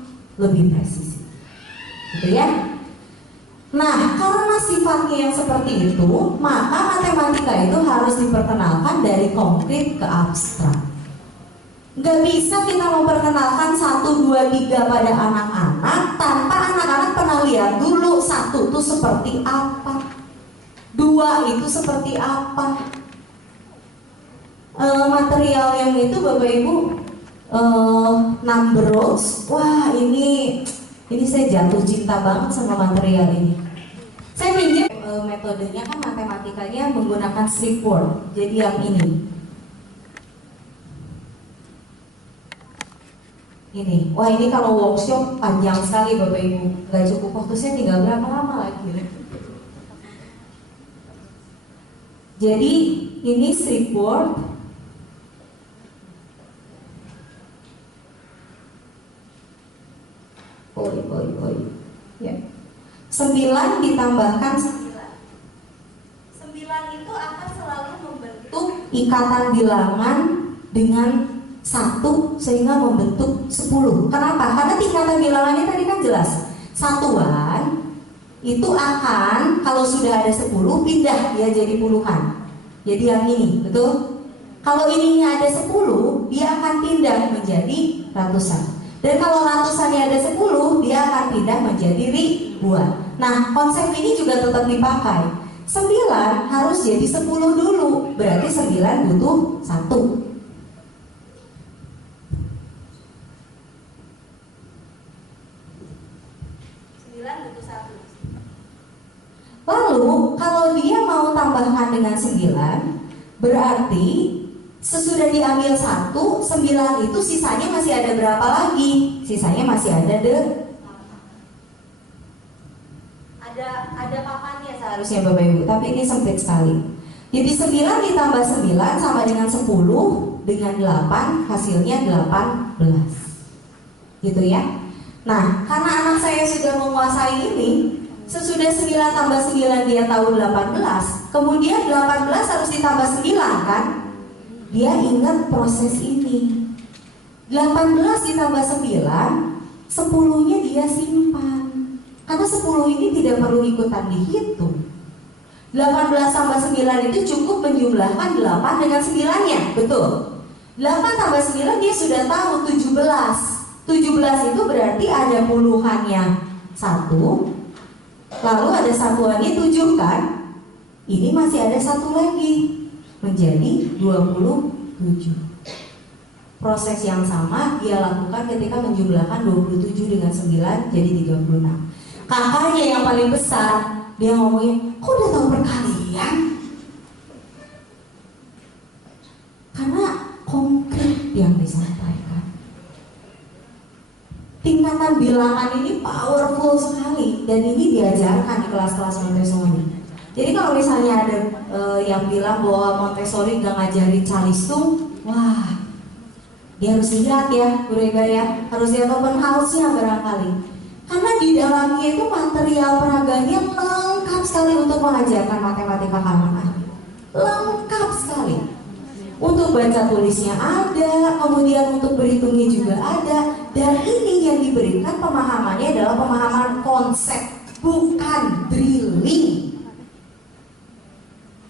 lebih presisi. Gitu ya. Nah, karena sifatnya yang seperti itu, maka matematika itu harus diperkenalkan dari konkret ke abstrak. Nggak bisa kita memperkenalkan 1, 2, 3 pada anak-anak tanpa anak-anak pernah lihat dulu 1 itu seperti apa, 2 itu seperti apa. Material yang itu Bapak Ibu, numbers, wah ini saya jatuh cinta banget sama material ini. Saya pinjam metodenya kan matematikanya menggunakan stripboard. Jadi yang ini. Wah ini kalau workshop panjang sekali Bapak Ibu. Gak cukup waktu, saya tinggal berapa lama lagi. Jadi ini stripboard. Ya. 9 ditambahkan 9 itu akan selalu membentuk ikatan bilangan dengan 1 sehingga membentuk 10. Kenapa? Karena tingkatan bilangannya tadi kan jelas. Satuan itu akan kalau sudah ada 10 pindah dia jadi puluhan. Jadi yang ini, betul? Kalau ininya ada 10, dia akan pindah menjadi ratusan. Dan kalau ratusannya ada 10, dia akan pindah menjadi ribuan. Nah, konsep ini juga tetap dipakai. 9 harus jadi 10 dulu. Berarti 9 butuh 1. Lalu, kalau dia mau tambahkan dengan 9, berarti sesudah diambil 1, 9 itu sisanya masih ada berapa lagi? Sisanya masih ada ada papannya seharusnya Bapak Ibu, tapi ini sempit sekali. Jadi 9 ditambah 9 sama dengan 10, dengan 8 hasilnya 18. Gitu ya. Nah, karena anak saya sudah menguasai ini, sesudah 9 tambah 9 dia tahu 18, kemudian 18 harus ditambah 9 kan? Dia ingat proses ini. 18 ditambah 9, 10-nya dia simpan. Karena 10 ini tidak perlu ikutan dihitung. 18 tambah 9 itu cukup menjumlahkan 8 dengan 9-nya, betul? 8 tambah 9 dia sudah tahu 17. 17 itu berarti ada puluhannya 1, lalu ada satuannya 7 kan? Ini masih ada 1 lagi, menjadi 27. Proses yang sama dia lakukan ketika menjumlahkan 27 dengan 9 jadi 36. Kakaknya yang paling besar, dia ngomongin, kok udah tahu perkalian? Karena konkret yang disampaikan. Tingkatan bilangan ini powerful sekali, dan ini diajarkan di kelas-kelas Montessori. Jadi kalau misalnya ada yang bilang bahwa Montessori gak ngajarin calistung, wah, dia harus lihat ya, Bu Rega ya, harus lihat open house-nya barangkali. Karena di dalamnya itu material peraganya lengkap sekali untuk mengajarkan matematika kanan. Lengkap sekali. Untuk baca tulisnya ada, kemudian untuk berhitungnya juga ada. Dan ini yang diberikan pemahamannya adalah pemahaman konsep, bukan drilling.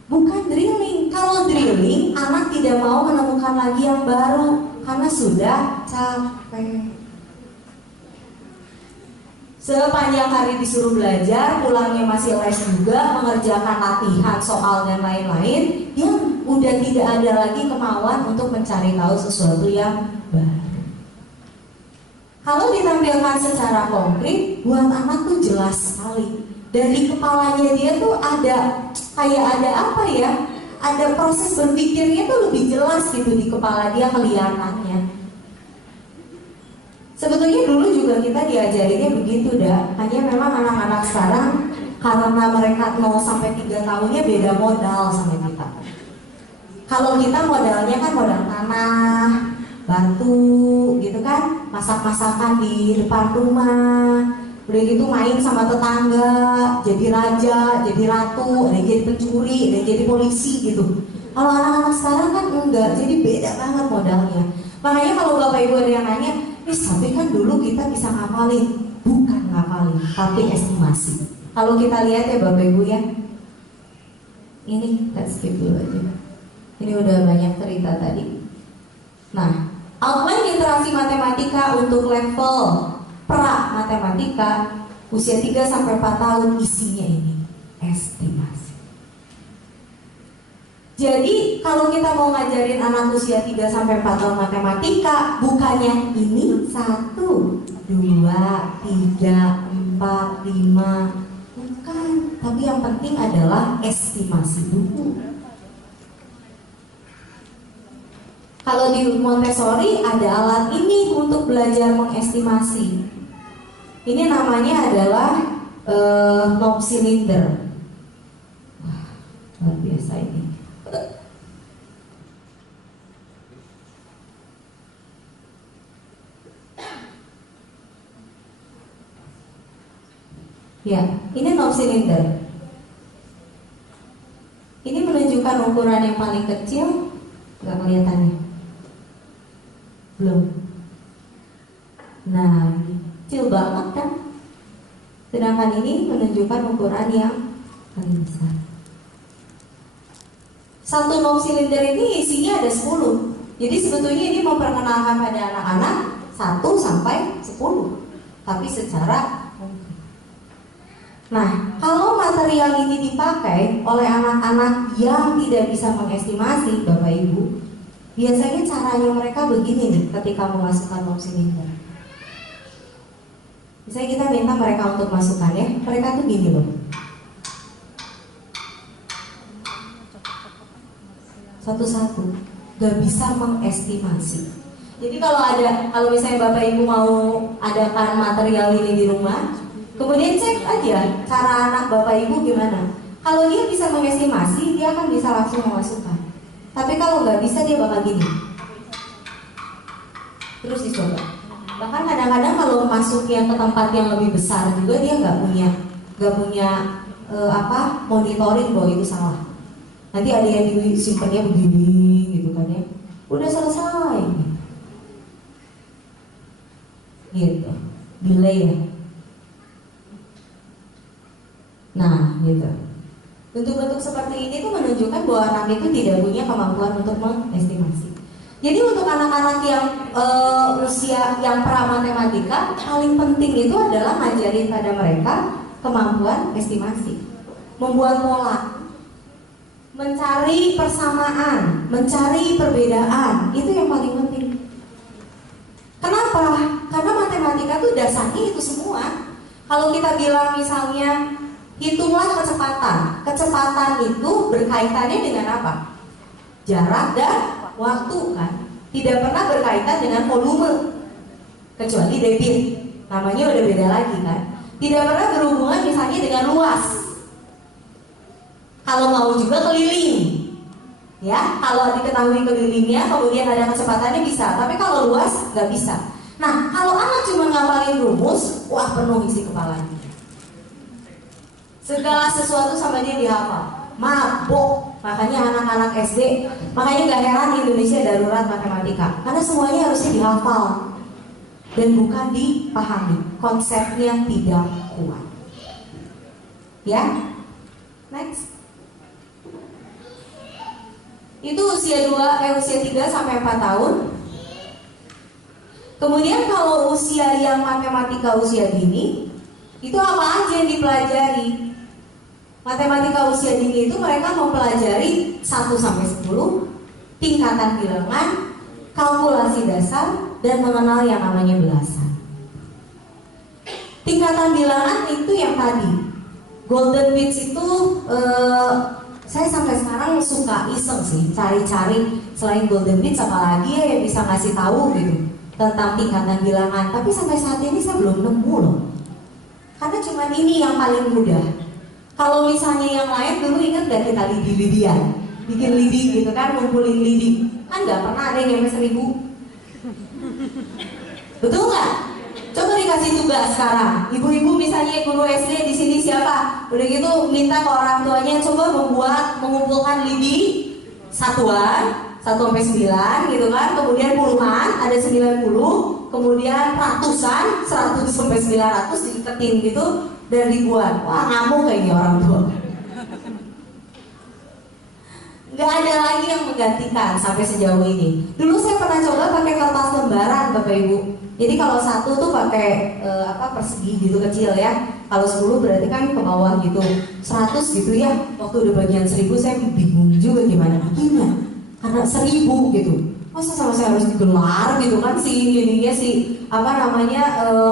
Bukan drilling. Kalau drilling, anak tidak mau menemukan lagi yang baru karena sudah capek. Sepanjang hari disuruh belajar, pulangnya masih les juga, mengerjakan latihan, soal dan lain-lain, yang udah tidak ada lagi kemauan untuk mencari tahu sesuatu yang baru. Kalau ditampilkan secara konkret, buat anak tuh jelas sekali. Dan di kepalanya dia tuh ada kayak ada apa ya? Ada proses berpikirnya tuh lebih jelas gitu di kepala dia kelihatannya. Sebetulnya dulu juga kita diajarinnya begitu dah. Hanya memang anak-anak sekarang karena mereka 0 sampai 3 tahunnya beda modal sama kita. Kalau kita modalnya kan modal tanah, batu gitu kan, masak-masakan di depan rumah. Udah gitu main sama tetangga, jadi raja, jadi ratu, ada jadi pencuri, ada jadi polisi gitu. Kalau anak-anak sekarang kan enggak, jadi beda banget modalnya. Makanya kalau Bapak Ibu ada yang nanya, tapi kan dulu kita bisa ngapalin. Bukan ngapalin, tapi estimasi. Kalau kita lihat ya Bapak Ibu ya, ini kita skip dulu aja. Ini udah banyak cerita tadi. Nah, outline literasi matematika untuk level pra matematika usia 3-4 tahun isinya ini estimasi. Jadi kalau kita mau ngajarin anak usia 3-4 tahun matematika, bukannya ini 1, 2, 3, 4, 5, bukan. Tapi yang penting adalah estimasi dulu. Kalau di Montessori ada alat ini untuk belajar mengestimasi. Ini namanya adalah knob cylinder. Wah, luar biasa ini. Ya, ini knob cylinder. Ini menunjukkan ukuran yang paling kecil, nggak kelihatannya. Belum. Nah, kecil banget kan. Sedangkan ini menunjukkan ukuran yang paling besar. Satu knob cylinder ini isinya ada 10. Jadi sebetulnya ini memperkenalkan pada anak-anak 1 sampai 10. Tapi secara konkret. Nah, kalau material ini dipakai oleh anak-anak yang tidak bisa mengestimasi, Bapak Ibu, biasanya caranya mereka begini nih ketika memasukkan knob cylinder. Misalnya kita minta mereka untuk masukkan ya, mereka tuh gini loh. Satu-satu, gak bisa mengestimasi. Jadi kalau misalnya Bapak Ibu mau adakan material ini di rumah, kemudian cek aja cara anak Bapak Ibu gimana. Kalau dia bisa mengestimasi, dia akan bisa langsung memasukkan. Tapi kalau nggak bisa, dia bakal gini. Terus dicoba. Bahkan kadang-kadang kalau masuknya ke tempat yang lebih besar juga dia nggak punya monitoring bahwa itu salah. Nanti ada yang disimpannya begini gitu kan ya. Udah selesai. Gitu. Delay ya. Nah, gitu. Bentuk-bentuk seperti ini tuh menunjukkan bahwa anak itu tidak punya kemampuan untuk mengestimasi. Jadi untuk anak-anak yang usia yang pra matematika, paling penting itu adalah ngajarin pada mereka kemampuan estimasi, membuat pola, mencari persamaan, mencari perbedaan, itu yang paling penting. Kenapa? Karena matematika tuh dasarnya itu semua. Kalau kita bilang misalnya hitunglah kecepatan. Kecepatan itu berkaitannya dengan apa? Jarak dan waktu kan. Tidak pernah berkaitan dengan volume. Kecuali debit. Namanya udah beda lagi kan. Tidak pernah berhubungan misalnya dengan luas. Kalau mau juga keliling, ya. Kalau diketahui kelilingnya, kemudian ada kecepatannya bisa. Tapi kalau luas nggak bisa. Nah, kalau anak cuma ngapalin rumus, wah penuh isi kepalanya. Segala sesuatu sama dia dihafal. Mabok. Makanya anak-anak SD, makanya gak heran Indonesia darurat matematika. Karena semuanya harusnya dihafal dan bukan dipahami. Konsepnya tidak kuat. Ya, next. Itu usia 3 sampai 4 tahun. Kemudian kalau usia yang matematika usia dini, itu apa aja yang dipelajari? Matematika usia dini itu mereka mempelajari 1 sampai 10, tingkatan bilangan, kalkulasi dasar, dan mengenal yang namanya belasan. Tingkatan bilangan itu yang tadi. Golden Bits itu saya sampai sekarang suka iseng sih cari-cari selain Golden Bits apalagi ya yang bisa ngasih tahu gitu tentang tingkatan bilangan. Tapi sampai saat ini saya belum nemu loh. Karena cuma ini yang paling mudah. Kalau misalnya yang lain dulu ingat gak kita lidi-lidian, bikin lidi gitu kan, ngumpulin lidi, kan nggak pernah ada yang nyampe 1000. Betul nggak? Coba dikasih tugas sekarang, ibu-ibu misalnya guru SD di sini siapa? Udah gitu minta ke orang tuanya coba mengumpulkan lidi satuan 1 sampai 9 gitu kan, kemudian puluhan ada 90, kemudian ratusan 100 sampai 900 diiketin gitu dan ribuan. Wah ngamuk kayaknya orang tua. Gak ada lagi yang menggantikan sampai sejauh ini. Dulu saya pernah coba pakai kertas lembaran Bapak Ibu. Jadi kalau 1 tuh pakai persegi gitu kecil ya. Kalau 10 berarti kan ke bawah gitu. 100 gitu ya. Waktu udah bagian 1000 saya bingung juga gimana bikinnya. Karena 1000 gitu. Masa sama saya harus digelar gitu kan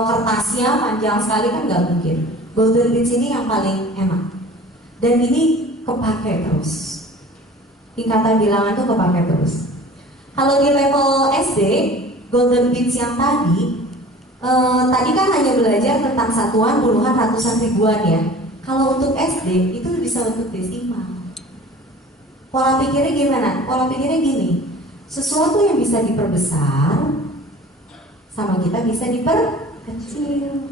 kertasnya panjang sekali kan nggak mungkin. Golden Bits ini yang paling enak. Dan ini kepake terus. Tingkatan bilangan tuh kepake terus. Kalau di level SD, Golden Bits yang tadi kan hanya belajar tentang satuan, puluhan, ratusan, ribuan ya. Kalau untuk SD itu bisa untuk desimal. Pola pikirnya gimana? Pola pikirnya gini, sesuatu yang bisa diperbesar sama kita bisa diperkecil.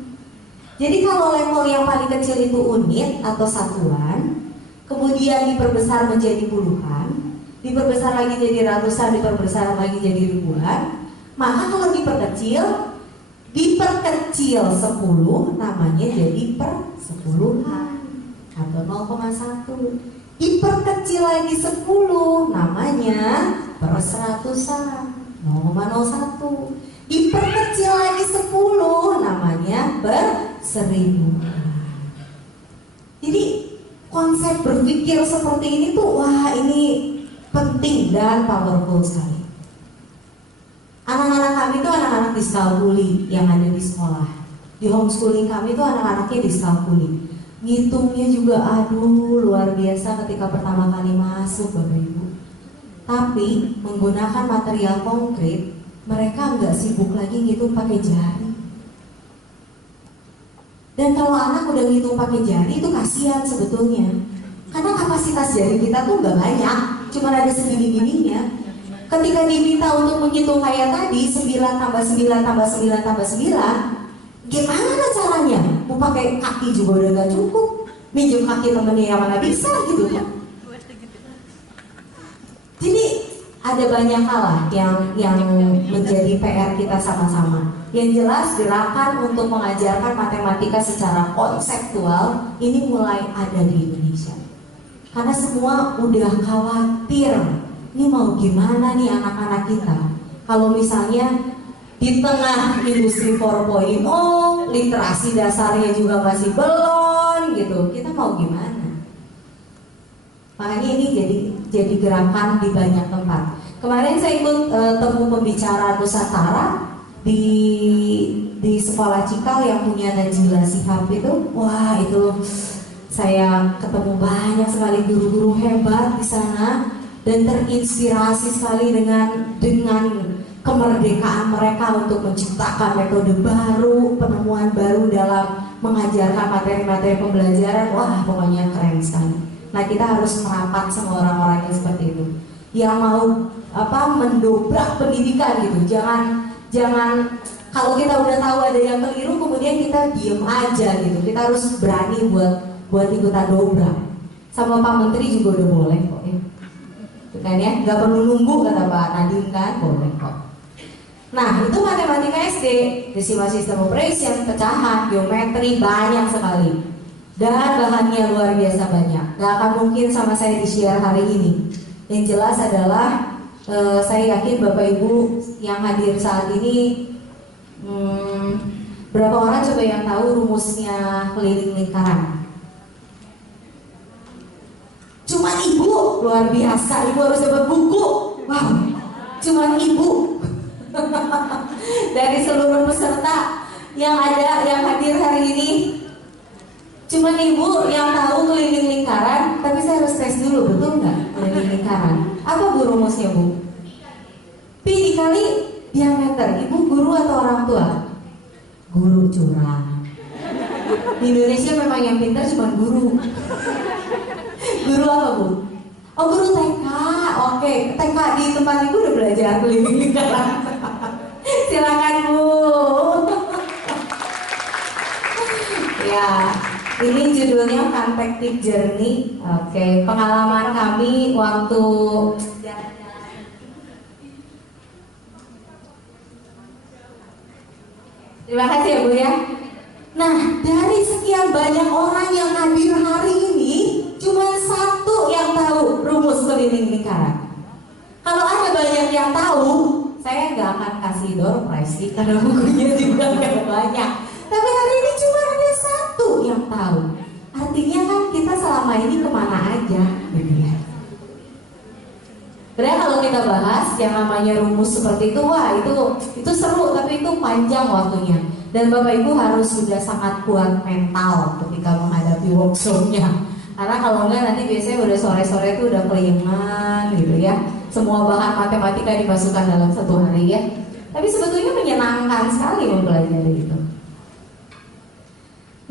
Jadi kalau level yang paling kecil itu unit atau satuan, kemudian diperbesar menjadi puluhan, diperbesar lagi jadi ratusan, diperbesar lagi jadi ribuan, maka kalau diperkecil 10 namanya jadi persepuluhan atau 0,1. Diperkecil lagi 10 namanya perseratusan 0,01. Diperkecil lagi 10 namanya berseribuan. Jadi konsep berpikir seperti ini tuh wah ini penting dan powerful sekali. Anak-anak kami tuh anak-anak diskalkuli yang ada di sekolah. Di homeschooling kami tuh anak-anaknya diskalkuli. Ngitungnya juga aduh luar biasa ketika pertama kali masuk Bapak Ibu. Tapi menggunakan material konkret, mereka nggak sibuk lagi ngitung pakai jari. Dan kalau anak udah ngitung pakai jari itu kasihan sebetulnya. Karena kapasitas jari kita tuh nggak banyak, cuma ada segini-gininya. Ketika diminta untuk menghitung kayak tadi 9 tambah 9 tambah 9 tambah 9, gimana caranya? Mau pakai kaki juga udah gak cukup. Minjem kaki temennya yang mana bisa gitu kan. Jadi ada banyak hal lah yang menjadi PR kita sama-sama. Yang jelas gerakan untuk mengajarkan matematika secara konseptual ini mulai ada di Indonesia. Karena semua udah khawatir, ini mau gimana nih anak-anak kita kalau misalnya di tengah industri 4.0, literasi dasarnya juga masih belum gitu. Kita mau gimana? Makanya ini jadi gerakan di banyak tempat. Kemarin saya ikut temu pembicara Nusantara di sekolah Cikal yang punya Najila Shihab itu. Wah, itu saya ketemu banyak sekali guru-guru hebat di sana dan terinspirasi sekali dengan kemerdekaan mereka untuk menciptakan metode baru, penemuan baru dalam mengajarkan materi-materi pembelajaran. Wah, pokoknya keren sekali. Nah, kita harus merapat sama orang-orang yang seperti itu, yang mau mendobrak pendidikan gitu. Jangan kalau kita udah tahu ada yang keliru kemudian kita diem aja gitu. Kita harus berani buat ikutan dobrak. Sama Pak Menteri juga udah boleh kok ya. Itu kan ya, nggak perlu nunggu kata Pak Nadiem kan, boleh kok. Nah, itu matematika SD, decimal system operation, pecahan, geometri, banyak sekali. Dan bahannya luar biasa banyak. Gak akan mungkin sama saya di-share hari ini. Yang jelas adalah saya yakin Bapak Ibu yang hadir saat ini, berapa orang coba yang tahu rumusnya keliling lingkaran? Cuman ibu, luar biasa, ibu harus dapat buku. Wow, cuman ibu dari seluruh peserta yang ada, yang hadir hari ini, cuman ibu yang tahu keliling lingkaran. Tapi saya harus tes dulu, betul nggak keliling lingkaran? Apa bu rumusnya bu? Pi dikali diameter. Ibu guru atau orang tua? Guru curang. Di Indonesia memang yang pintar cuma guru. Guru apa bu? Oh guru TK. Oke, TK di tempat ibu udah belajar keliling lingkaran. Silakan bu. Ya, ini judulnya Convective Journey. Oke, pengalaman kami waktu. Terima kasih ya bu ya. Nah, dari sekian banyak orang yang hadir hari ini, cuma satu yang tahu rumus keliling lingkaran. Kalau ada banyak yang tahu, saya nggak akan kasih door prize sih, karena bukunya juga nggak banyak. Tapi hari ini cuma ada satu yang tahu. Artinya kan kita selama ini kemana aja, gitu ya. Padahal kalau kita bahas yang namanya rumus seperti itu, wah itu seru, tapi itu panjang waktunya. Dan Bapak Ibu harus sudah sangat kuat mental ketika menghadapi workshopnya. Karena kalau enggak nanti biasanya udah sore-sore itu udah keliengan gitu ya. Semua bahan matematika dimasukkan dalam satu hari ya. Tapi sebetulnya menyenangkan sekali mempelajari itu.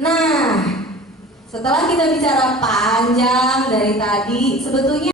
Nah, setelah kita bicara panjang dari tadi, sebetulnya